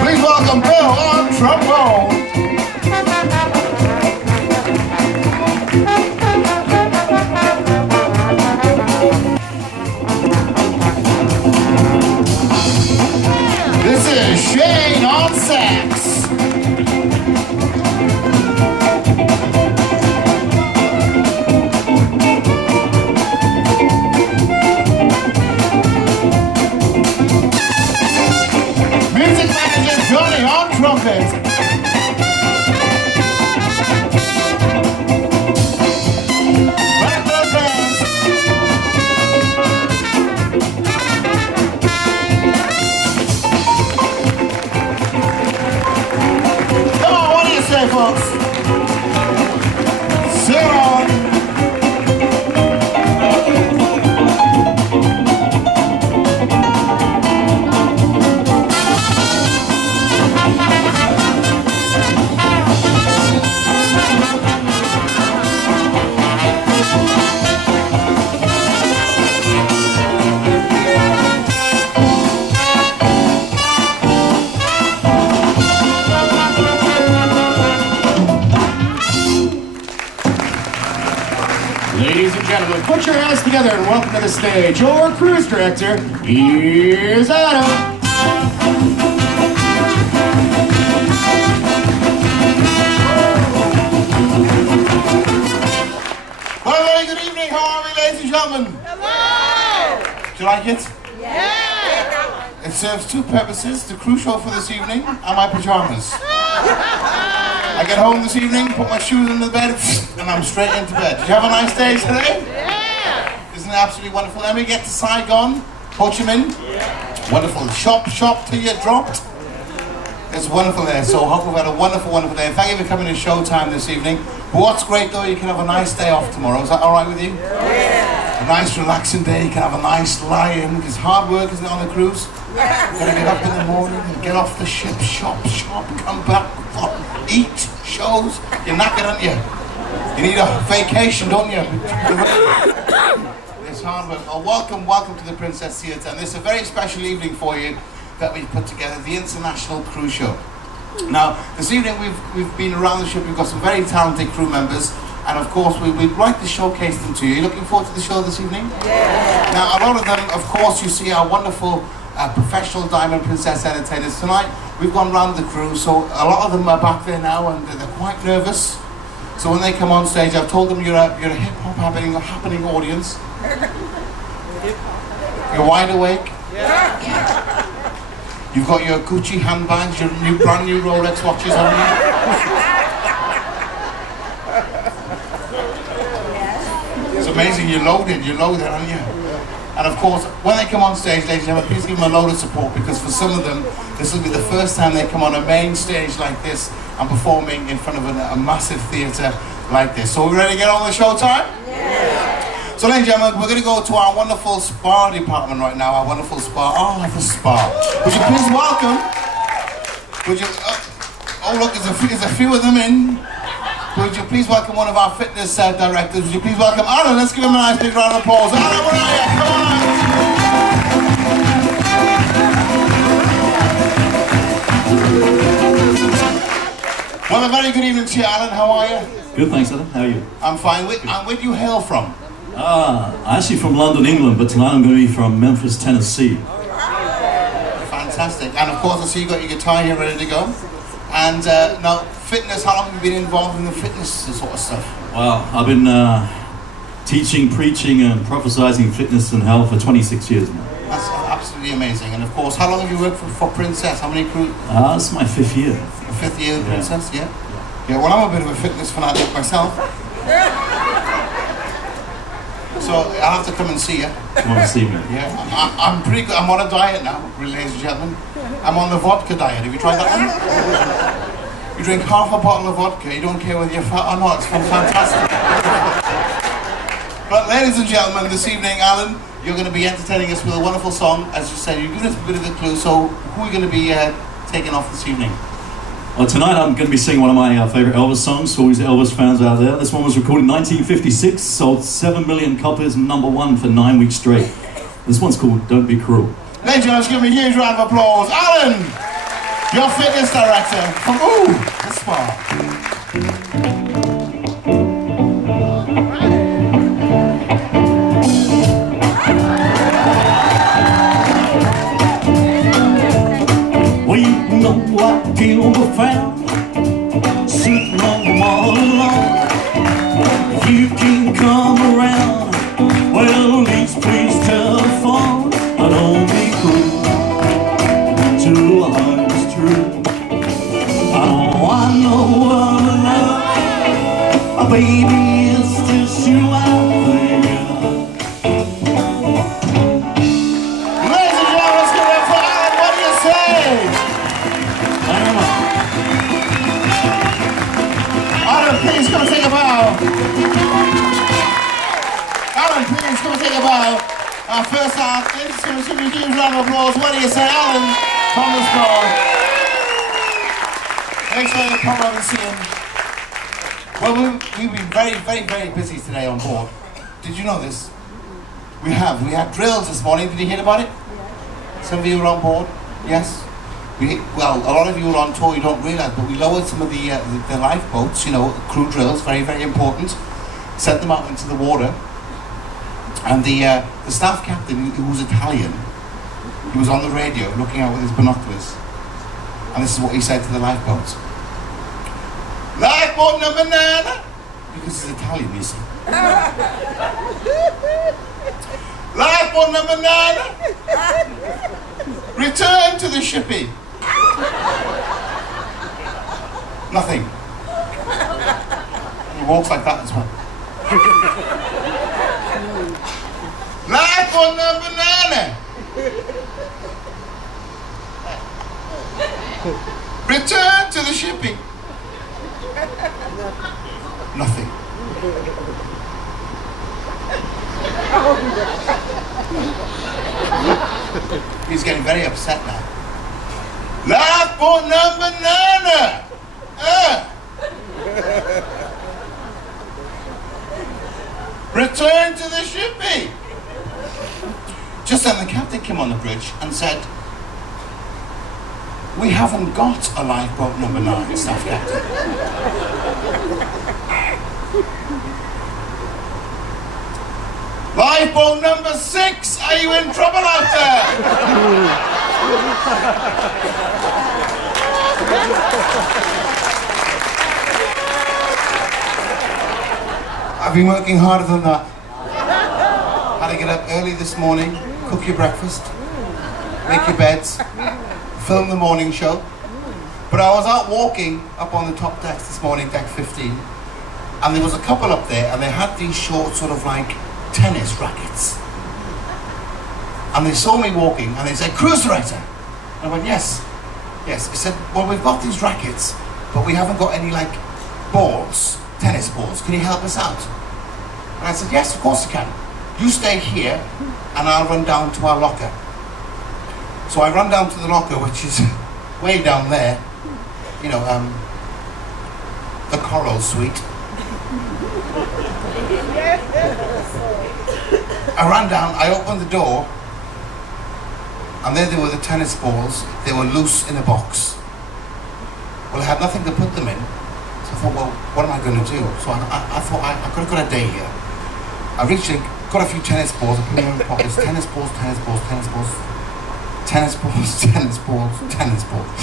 Please welcome Bill on trombone. This is Shane on sax. Music manager Johnny on trumpet. Blackbird bands. Come on, what do you say, folks? Sing on. Ladies and gentlemen, put your hands together and welcome to the stage your cruise director. Here's Adam. Well, very good evening. How are we, ladies and gentlemen? Hello. Do you like it? Yeah. It serves two purposes. The cruise show for this evening and my pajamas. I get home this evening, put my shoes in the bed, and I'm straight into bed. Did you have a nice day today? Yeah! Isn't it absolutely wonderful? Then we get to Saigon, Ho Chi Minh? Yeah. Wonderful. Shop till you're dropped. It's wonderful there. So I hope we've had a wonderful, wonderful day. Thank you for coming to Showtime this evening. But what's great though, you can have a nice day off tomorrow. Is that all right with you? Yeah. A nice relaxing day. You can have a nice lie-in. Because hard work, isn't it, on the cruise? Yeah. You've got to get up in the morning and get off the ship, shop, come back, eat, shows. You're knackered, aren't you? You need a vacation, don't you? It's hard work. Oh, welcome to the Princess Theatre. And this is a very special evening for you that we've put together, the International Cruise Show. Now, this evening we've been around the ship, we've got some very talented crew members, and of course we'd like to showcase them to you. Are you looking forward to the show this evening? Yeah. Now, a lot of them, of course, you see our wonderful professional Diamond Princess entertainers. Tonight, we've gone round the cruise, so a lot of them are back there now, and they're quite nervous. So when they come on stage, I've told them you're a hip-hop happening audience. You're wide awake. Yeah. You've got your Gucci handbags, your brand new Rolex watches on you. It's amazing, you're loaded, aren't you? And of course, when they come on stage, ladies and gentlemen, please give them a load of support, because for some of them, this will be the first time they come on a main stage like this and performing in front of a massive theatre like this. So we're ready to get on with the showtime? Yeah. So ladies and gentlemen, we're going to go to our wonderful spa department right now, our wonderful spa. Oh, the spa. Would you please welcome, oh look, there's a few of them in. Would you please welcome one of our fitness directors? Would you please welcome Alan? Let's give him a nice big round of applause. Alan, where are you? Come on. Well, a very good evening to you, Alan. How are you? Good, thanks, Adam. How are you? I'm fine. And where do you hail from? I'm actually from London, England, but tonight I'm going to be from Memphis, Tennessee. Fantastic. And of course, I see you got your guitar here ready to go. And now, fitness, how long have you been involved in the fitness sort of stuff? Well, I've been teaching, preaching and prophesizing fitness and health for 26 years now. That's absolutely amazing. And of course, how long have you worked for Princess? How many crew? This is my 5th year. Your 5th year of Princess, yeah? Yeah, well, I'm a bit of a fitness fanatic myself. So I'll have to come and see you. You want to see me? Yeah, I'm pretty good. I'm on a diet now, ladies and gentlemen. I'm on the vodka diet. Have you tried that one? You drink half a bottle of vodka, you don't care whether you're fat or not. It's fantastic. But ladies and gentlemen, this evening, Alan, you're going to be entertaining us with a wonderful song. As you said, you've given us a bit of a clue. So who are you going to be taking off this evening? Well, tonight I'm going to be singing one of my favourite Elvis songs for all these Elvis fans out there. This one was recorded in 1956, sold 7 million copies, #1 for 9 weeks straight. This one's called Don't Be Cruel. Ladies and gentlemen, give me a huge round of applause. Alan, your fitness director from the spa. I feel profound, sitting on the wall alone. If you can come around, well, at least please telephone. I don't be cruel till the heart is true. I know what love, a baby is just you I think of. Ladies and gentlemen, let's give it up for Alan. What do you say? Alan, please come take a bow. Alan, please come take a bow. Our first act, let's give a huge round of applause. What do you say, Alan, from the spa? Thanks for coming over and seeing. Well, we've been very busy today on board. Did you know this? We had drills this morning. Did you hear about it? Some of you were on board? Yes? Well, a lot of you were on tour, you don't realise, but we lowered some of the lifeboats, you know, crew drills, very important, sent them out into the water, and the staff captain, who was Italian, he was on the radio looking out with his binoculars, and this is what he said to the lifeboats. Lifeboat number 9, because he's Italian, you see. Lifeboat number 9, return to the shippy. Nothing. He walks like that as well. Lifeboat number 9, shippy? Nothing. He's getting very upset now. Lifeboat number 9. Return to the shippy. Just then the captain came on the bridge and said, "We haven't got a lifeboat number 9, staff captain." Lifeboat number 6, are you in trouble out there? I've been working harder than that. Had to get up early this morning, cook your breakfast, make your beds, film the morning show. But I was out walking up on the top deck this morning, deck 15, and there was a couple up there, and they had these short sort of like tennis rackets. And they saw me walking, and they said, "Cruise director." And I went, "Yes, yes." He said, "Well, we've got these rackets, but we haven't got any like balls, tennis balls. Can you help us out?" And I said, "Yes, of course I can. You stay here, and I'll run down to our locker." So I run down to the locker, which is way down there, you know, the Coral Suite. I ran down, I opened the door, and there they were, the tennis balls. They were loose in a box. Well, I had nothing to put them in, so I thought, well, what am I going to do? So I thought, I could have got a day here. I reached in, got a few tennis balls, I put them in my pockets. Tennis balls, tennis balls, tennis balls, tennis balls, tennis balls, tennis balls.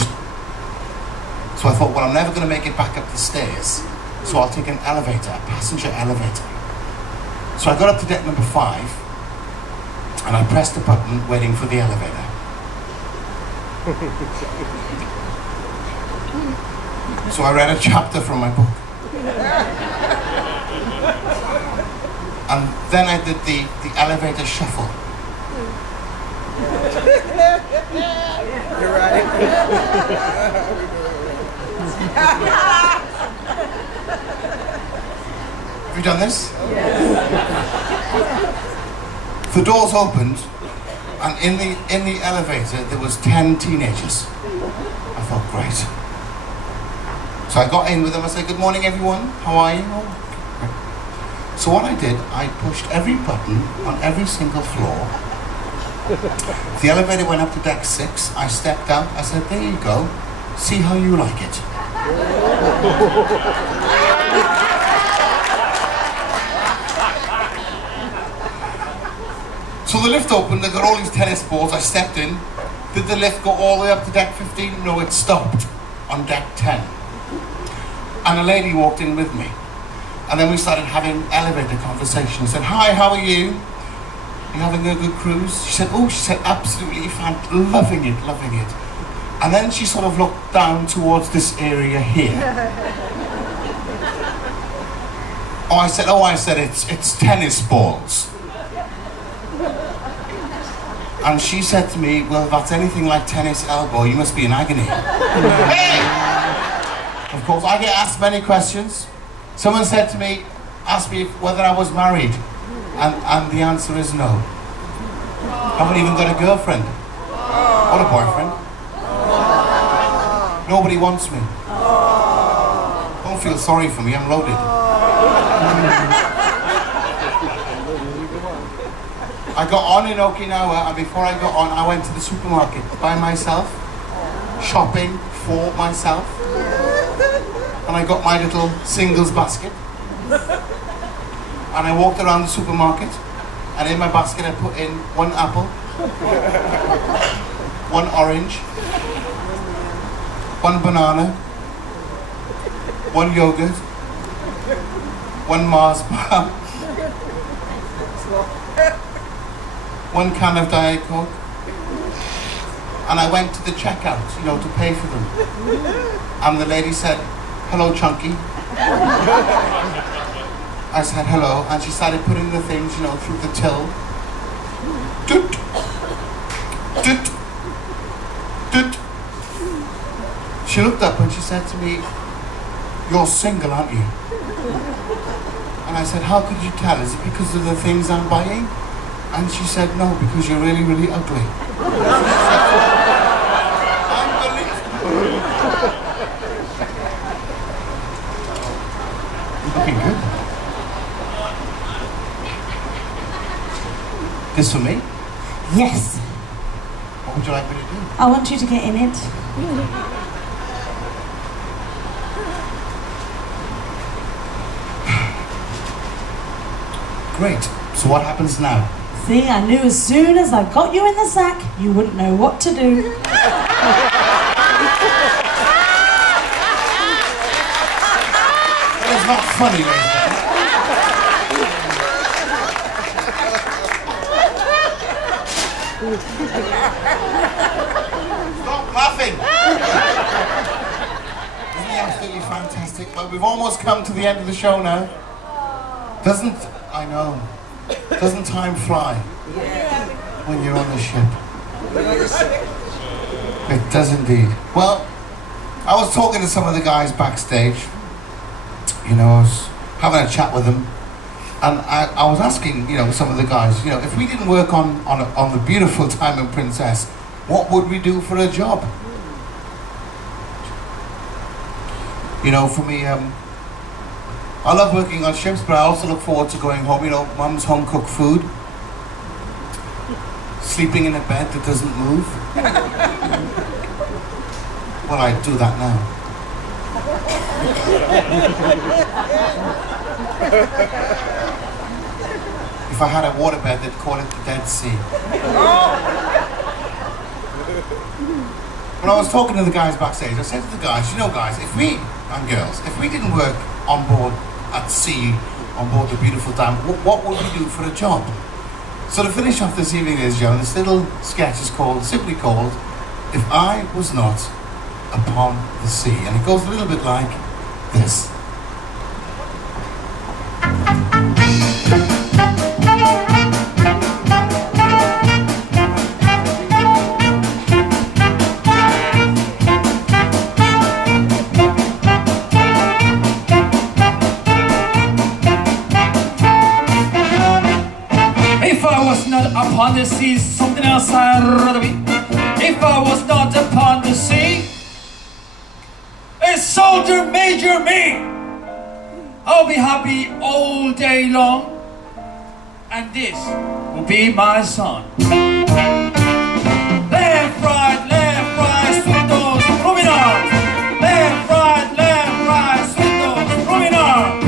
So I thought, well, I'm never going to make it back up the stairs, so I'll take an elevator, a passenger elevator. So I got up to deck number 5, and I pressed the button, waiting for the elevator. So I read a chapter from my book. And then I did the elevator shuffle. You're right. Have you done this? The doors opened, and in the elevator there was 10 teenagers. I thought, great. So I got in with them. I said, "Good morning, everyone. How are you?" "Oh, okay." So what I did, I pushed every button on every single floor. The elevator went up to deck 6. I stepped out. I said, "There you go. See how you like it." So the lift opened, I got all these tennis balls, I stepped in. Did the lift go all the way up to deck 15? No, it stopped on deck 10. And a lady walked in with me. And then we started having elevator conversation. I said, "Hi, how are you? You having a good cruise?" She said, "Oh," she said, "absolutely loving it, loving it." And then she sort of looked down towards this area here. I said, it's tennis balls. And she said to me, "Well, if that's anything like tennis elbow, you must be in agony." Hey! Of course, I get asked many questions. Someone said to me, asked me whether I was married, and the answer is no. I haven't even got a girlfriend or a boyfriend. Nobody wants me. Don't feel sorry for me, I'm loaded. I got on in Okinawa, and before I got on, I went to the supermarket by myself, shopping for myself, and I got my little singles basket, and I walked around the supermarket, and in my basket I put in 1 apple, 1 orange, 1 banana, 1 yogurt, 1 Mars bar, 1 can of Diet Coke, and I went to the checkout, you know, to pay for them. And the lady said, "Hello, Chunky." I said, "Hello," and she started putting the things, you know, through the till. Doot, doot, doot. She looked up and she said to me, "You're single, aren't you?" And I said, "How could you tell? Is it because of the things I'm buying?" And she said, "No, because you're really, really ugly." Looking good. This for me? Yes. What would you like me to do? I want you to get in it. Great. So what happens now? See, I knew as soon as I got you in the sack, you wouldn't know what to do. It's not funny, ladies and gentlemen. Stop laughing! Isn't he absolutely fantastic? Well, we've almost come to the end of the show now. Doesn't time fly when you're on the ship? It does indeed. Well, I was talking to some of the guys backstage. You know, I was having a chat with them, and I was asking, you know, some of the guys, you know, if we didn't work on the beautiful Diamond Princess, what would we do for a job? You know, for me, I love working on ships, but I also look forward to going home. You know, Mum's home-cooked food, sleeping in a bed that doesn't move. Well, I do that now. If I had a waterbed, they'd call it the Dead Sea. When I was talking to the guys backstage, I said to the guys, you know guys, if we, and girls, if we didn't work on board at sea, on board the beautiful Diamond, what would we do for a job? So to finish off this evening, ladies and gentlemen, this little sketch is simply called, If I Was Not Upon the Sea. And it goes a little bit like this. Upon the sea, something else I'd rather be. If I was not upon the sea, a soldier major me. I'll be happy all day long, and this will be my song. Left, right, swing those moving arms. Left, right, swing those moving arms.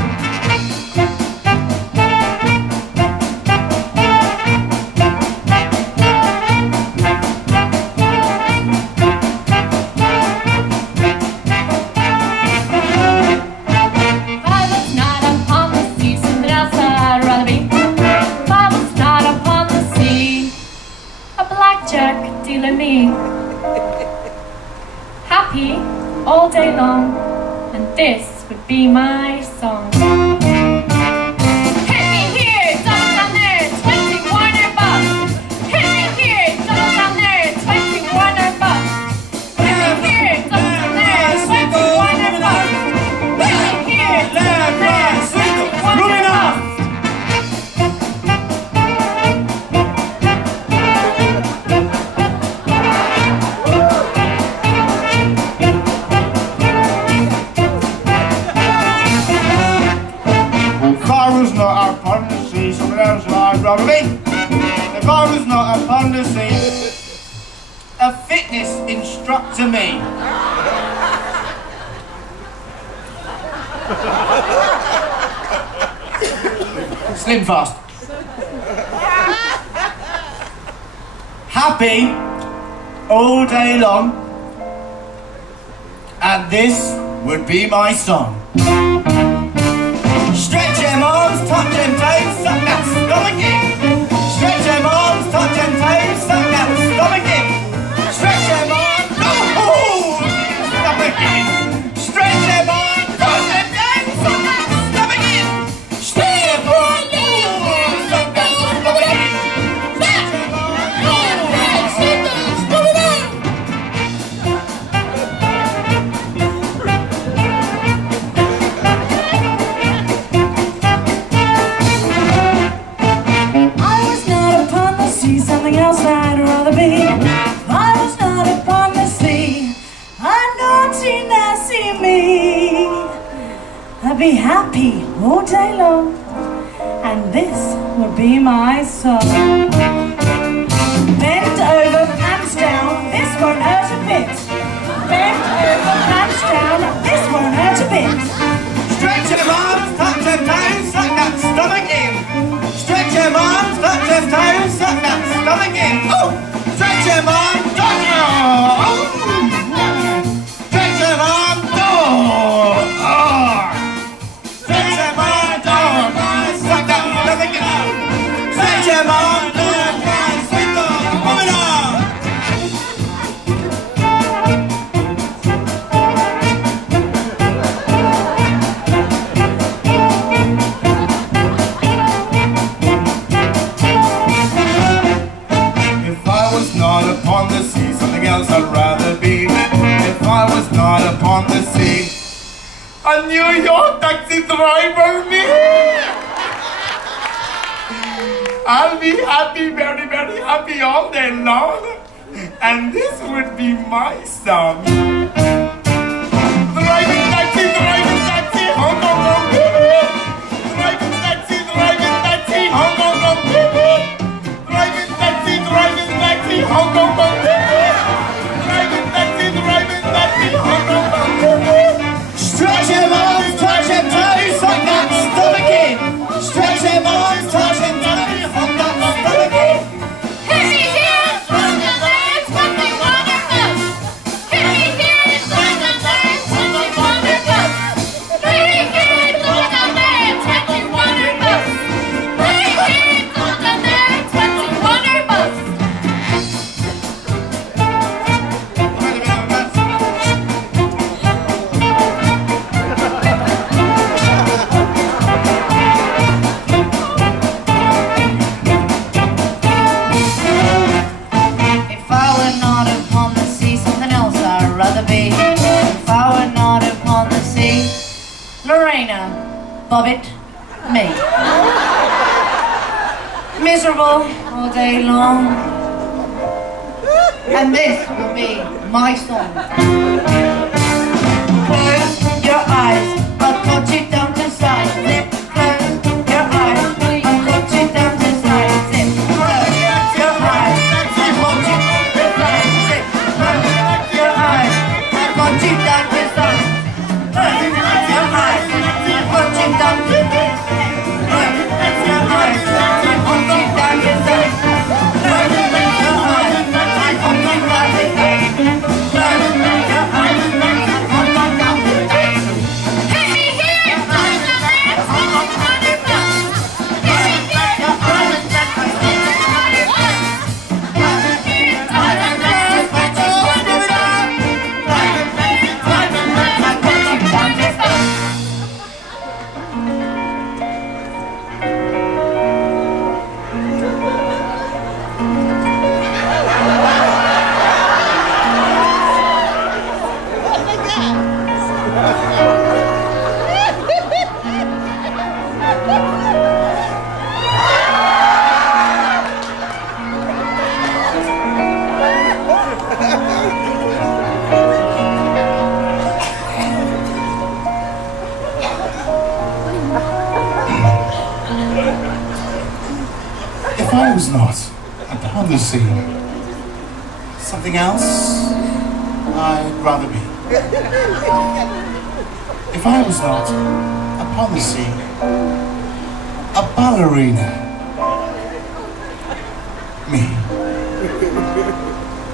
Happy all day long, and this would be my song. Hit me here, double down there, 20 Warner bucks. Hit me here, double down there, 20 Warner bucks. Hit me here, double down there, 20 Warner bucks. Hit me here, double down there, 20 Warner bucks. If I was not upon the sea, a fitness instructor me. Slim fast. Happy all day long, and this would be my song. Stretch them arms, touch them toes, suck that stomach in. Stretch them arms, touch them toes, suck that stomach in. Stretch them arms, oh, stomach in. Stretch them arms, touch them toes, suck that stomach in. Stretch them arms, oh, suck that stomach in. Stretch them arms, oh, suck that stomach in. I'll be happy all day long. And this will be my song. Bend over, hands down, this won't hurt a bit. Bend over, hands down, this won't hurt a bit. Stretch your arms, touch your toes, suck that stomach in. Stretch your arms, touch your toes, suck that stomach in. Oh! Stretch your arms, touch your arms. Stretch your arms, stretch your arms, suck that stomach in. Stretch your arms, sweet dog, moving on. Upon the sea, something else I'd rather be. If I was not upon the sea, a New York taxi driver me. I'll be happy, very, very happy all day long. And this would be my song. Driving taxi, Hong Kong, Hong Kong. Driving taxi, Hong Kong, Hong Kong. Driving taxi, Hong Kong, Hong Kong. Driving taxi, Hong Kong, Hong Kong. Stretch your arms, touch your toes, suck that stomach in. Stretch your arms, touch your toes, suck that stomach in. Hit me here, from the legs, when they wonderful. Hit me here, from the legs, when they wonderful. Hit me here, from the legs, when they wonderful. Hit me here, from the legs, when they wonderful. If I were not upon the sea, something else I'd rather be. If I were not upon the sea, Lorena, Bobbit, me. Miserable all day long. And this will be my song. Close your eyes, I'll cut you down to size. Zip, close your eyes, I'll cut you down to size. Zip, close your eyes, I'll cut you down to size. Zip, close your eyes, I'll cut you down to size. Close your eyes, I'll cut you down to size. Close your eyes, I'll cut you down to size. Close your eyes, I'll cut you down to size. Close your eyes, I'll cut you down to size. Hit me here, from the legs, when they wonderful. Hit me here, from the legs, when they wonderful. Hit me here, from the legs, when they wonderful. Hit me here, from the legs, when they wonderful. If I was not upon the sea, something else I'd rather be. If I was not upon the sea, a ballerina. Me.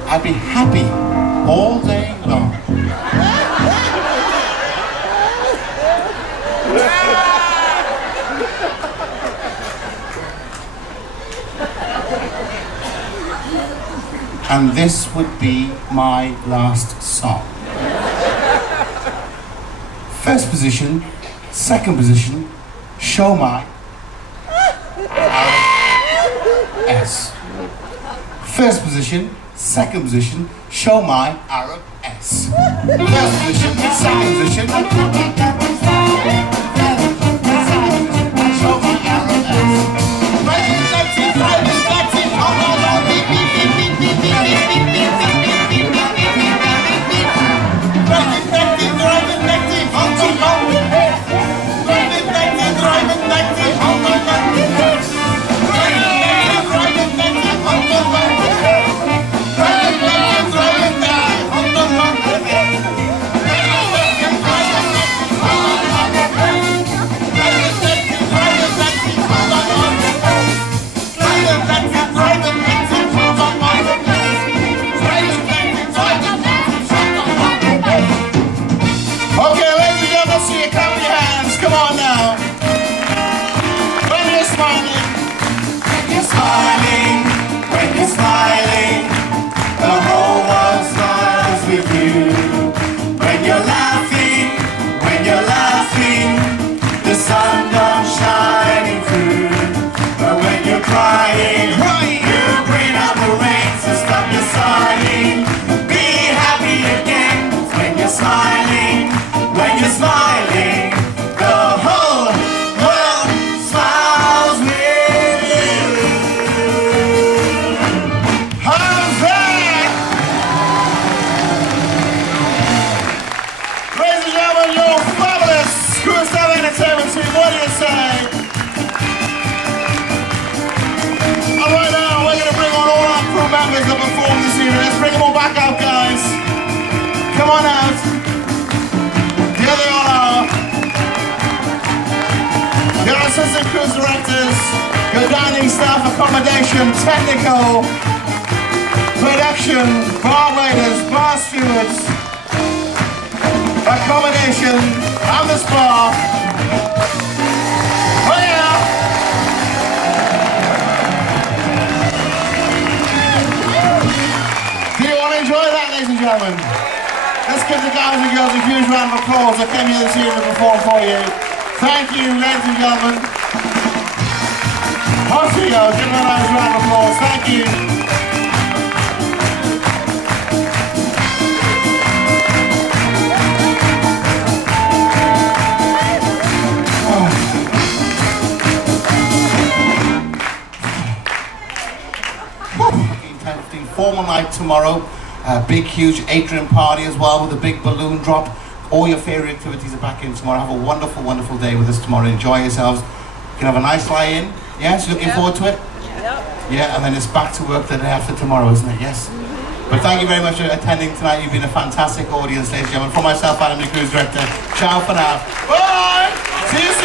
I'd be happy all day long. And this would be my last song. First position, second position, show my S. First position, second position, show my Arab S. First position, second position, show my Arab S. dining staff, accommodation, technical, production, bar waiters, bar stewards, accommodation, and the spa. Oh yeah! Do you want to enjoy that, ladies and gentlemen? Let's give the guys and girls a huge round of applause that came here this evening to perform for you. Thank you, ladies and gentlemen. Hoosier, give them a nice round of applause. Thank you. Formal night tomorrow, a big huge atrium party as well with a big balloon drop. All your favourite activities are back in tomorrow. Have a wonderful, wonderful day with us tomorrow. Enjoy yourselves. You can have a nice lie-in. Yes, looking forward to it? Yeah, and then it's back to work the day after tomorrow, isn't it? Yes. But thank you very much for attending tonight. You've been a fantastic audience, ladies and gentlemen. For myself, Adam, the cruise director. Ciao for now. Bye! See you soon.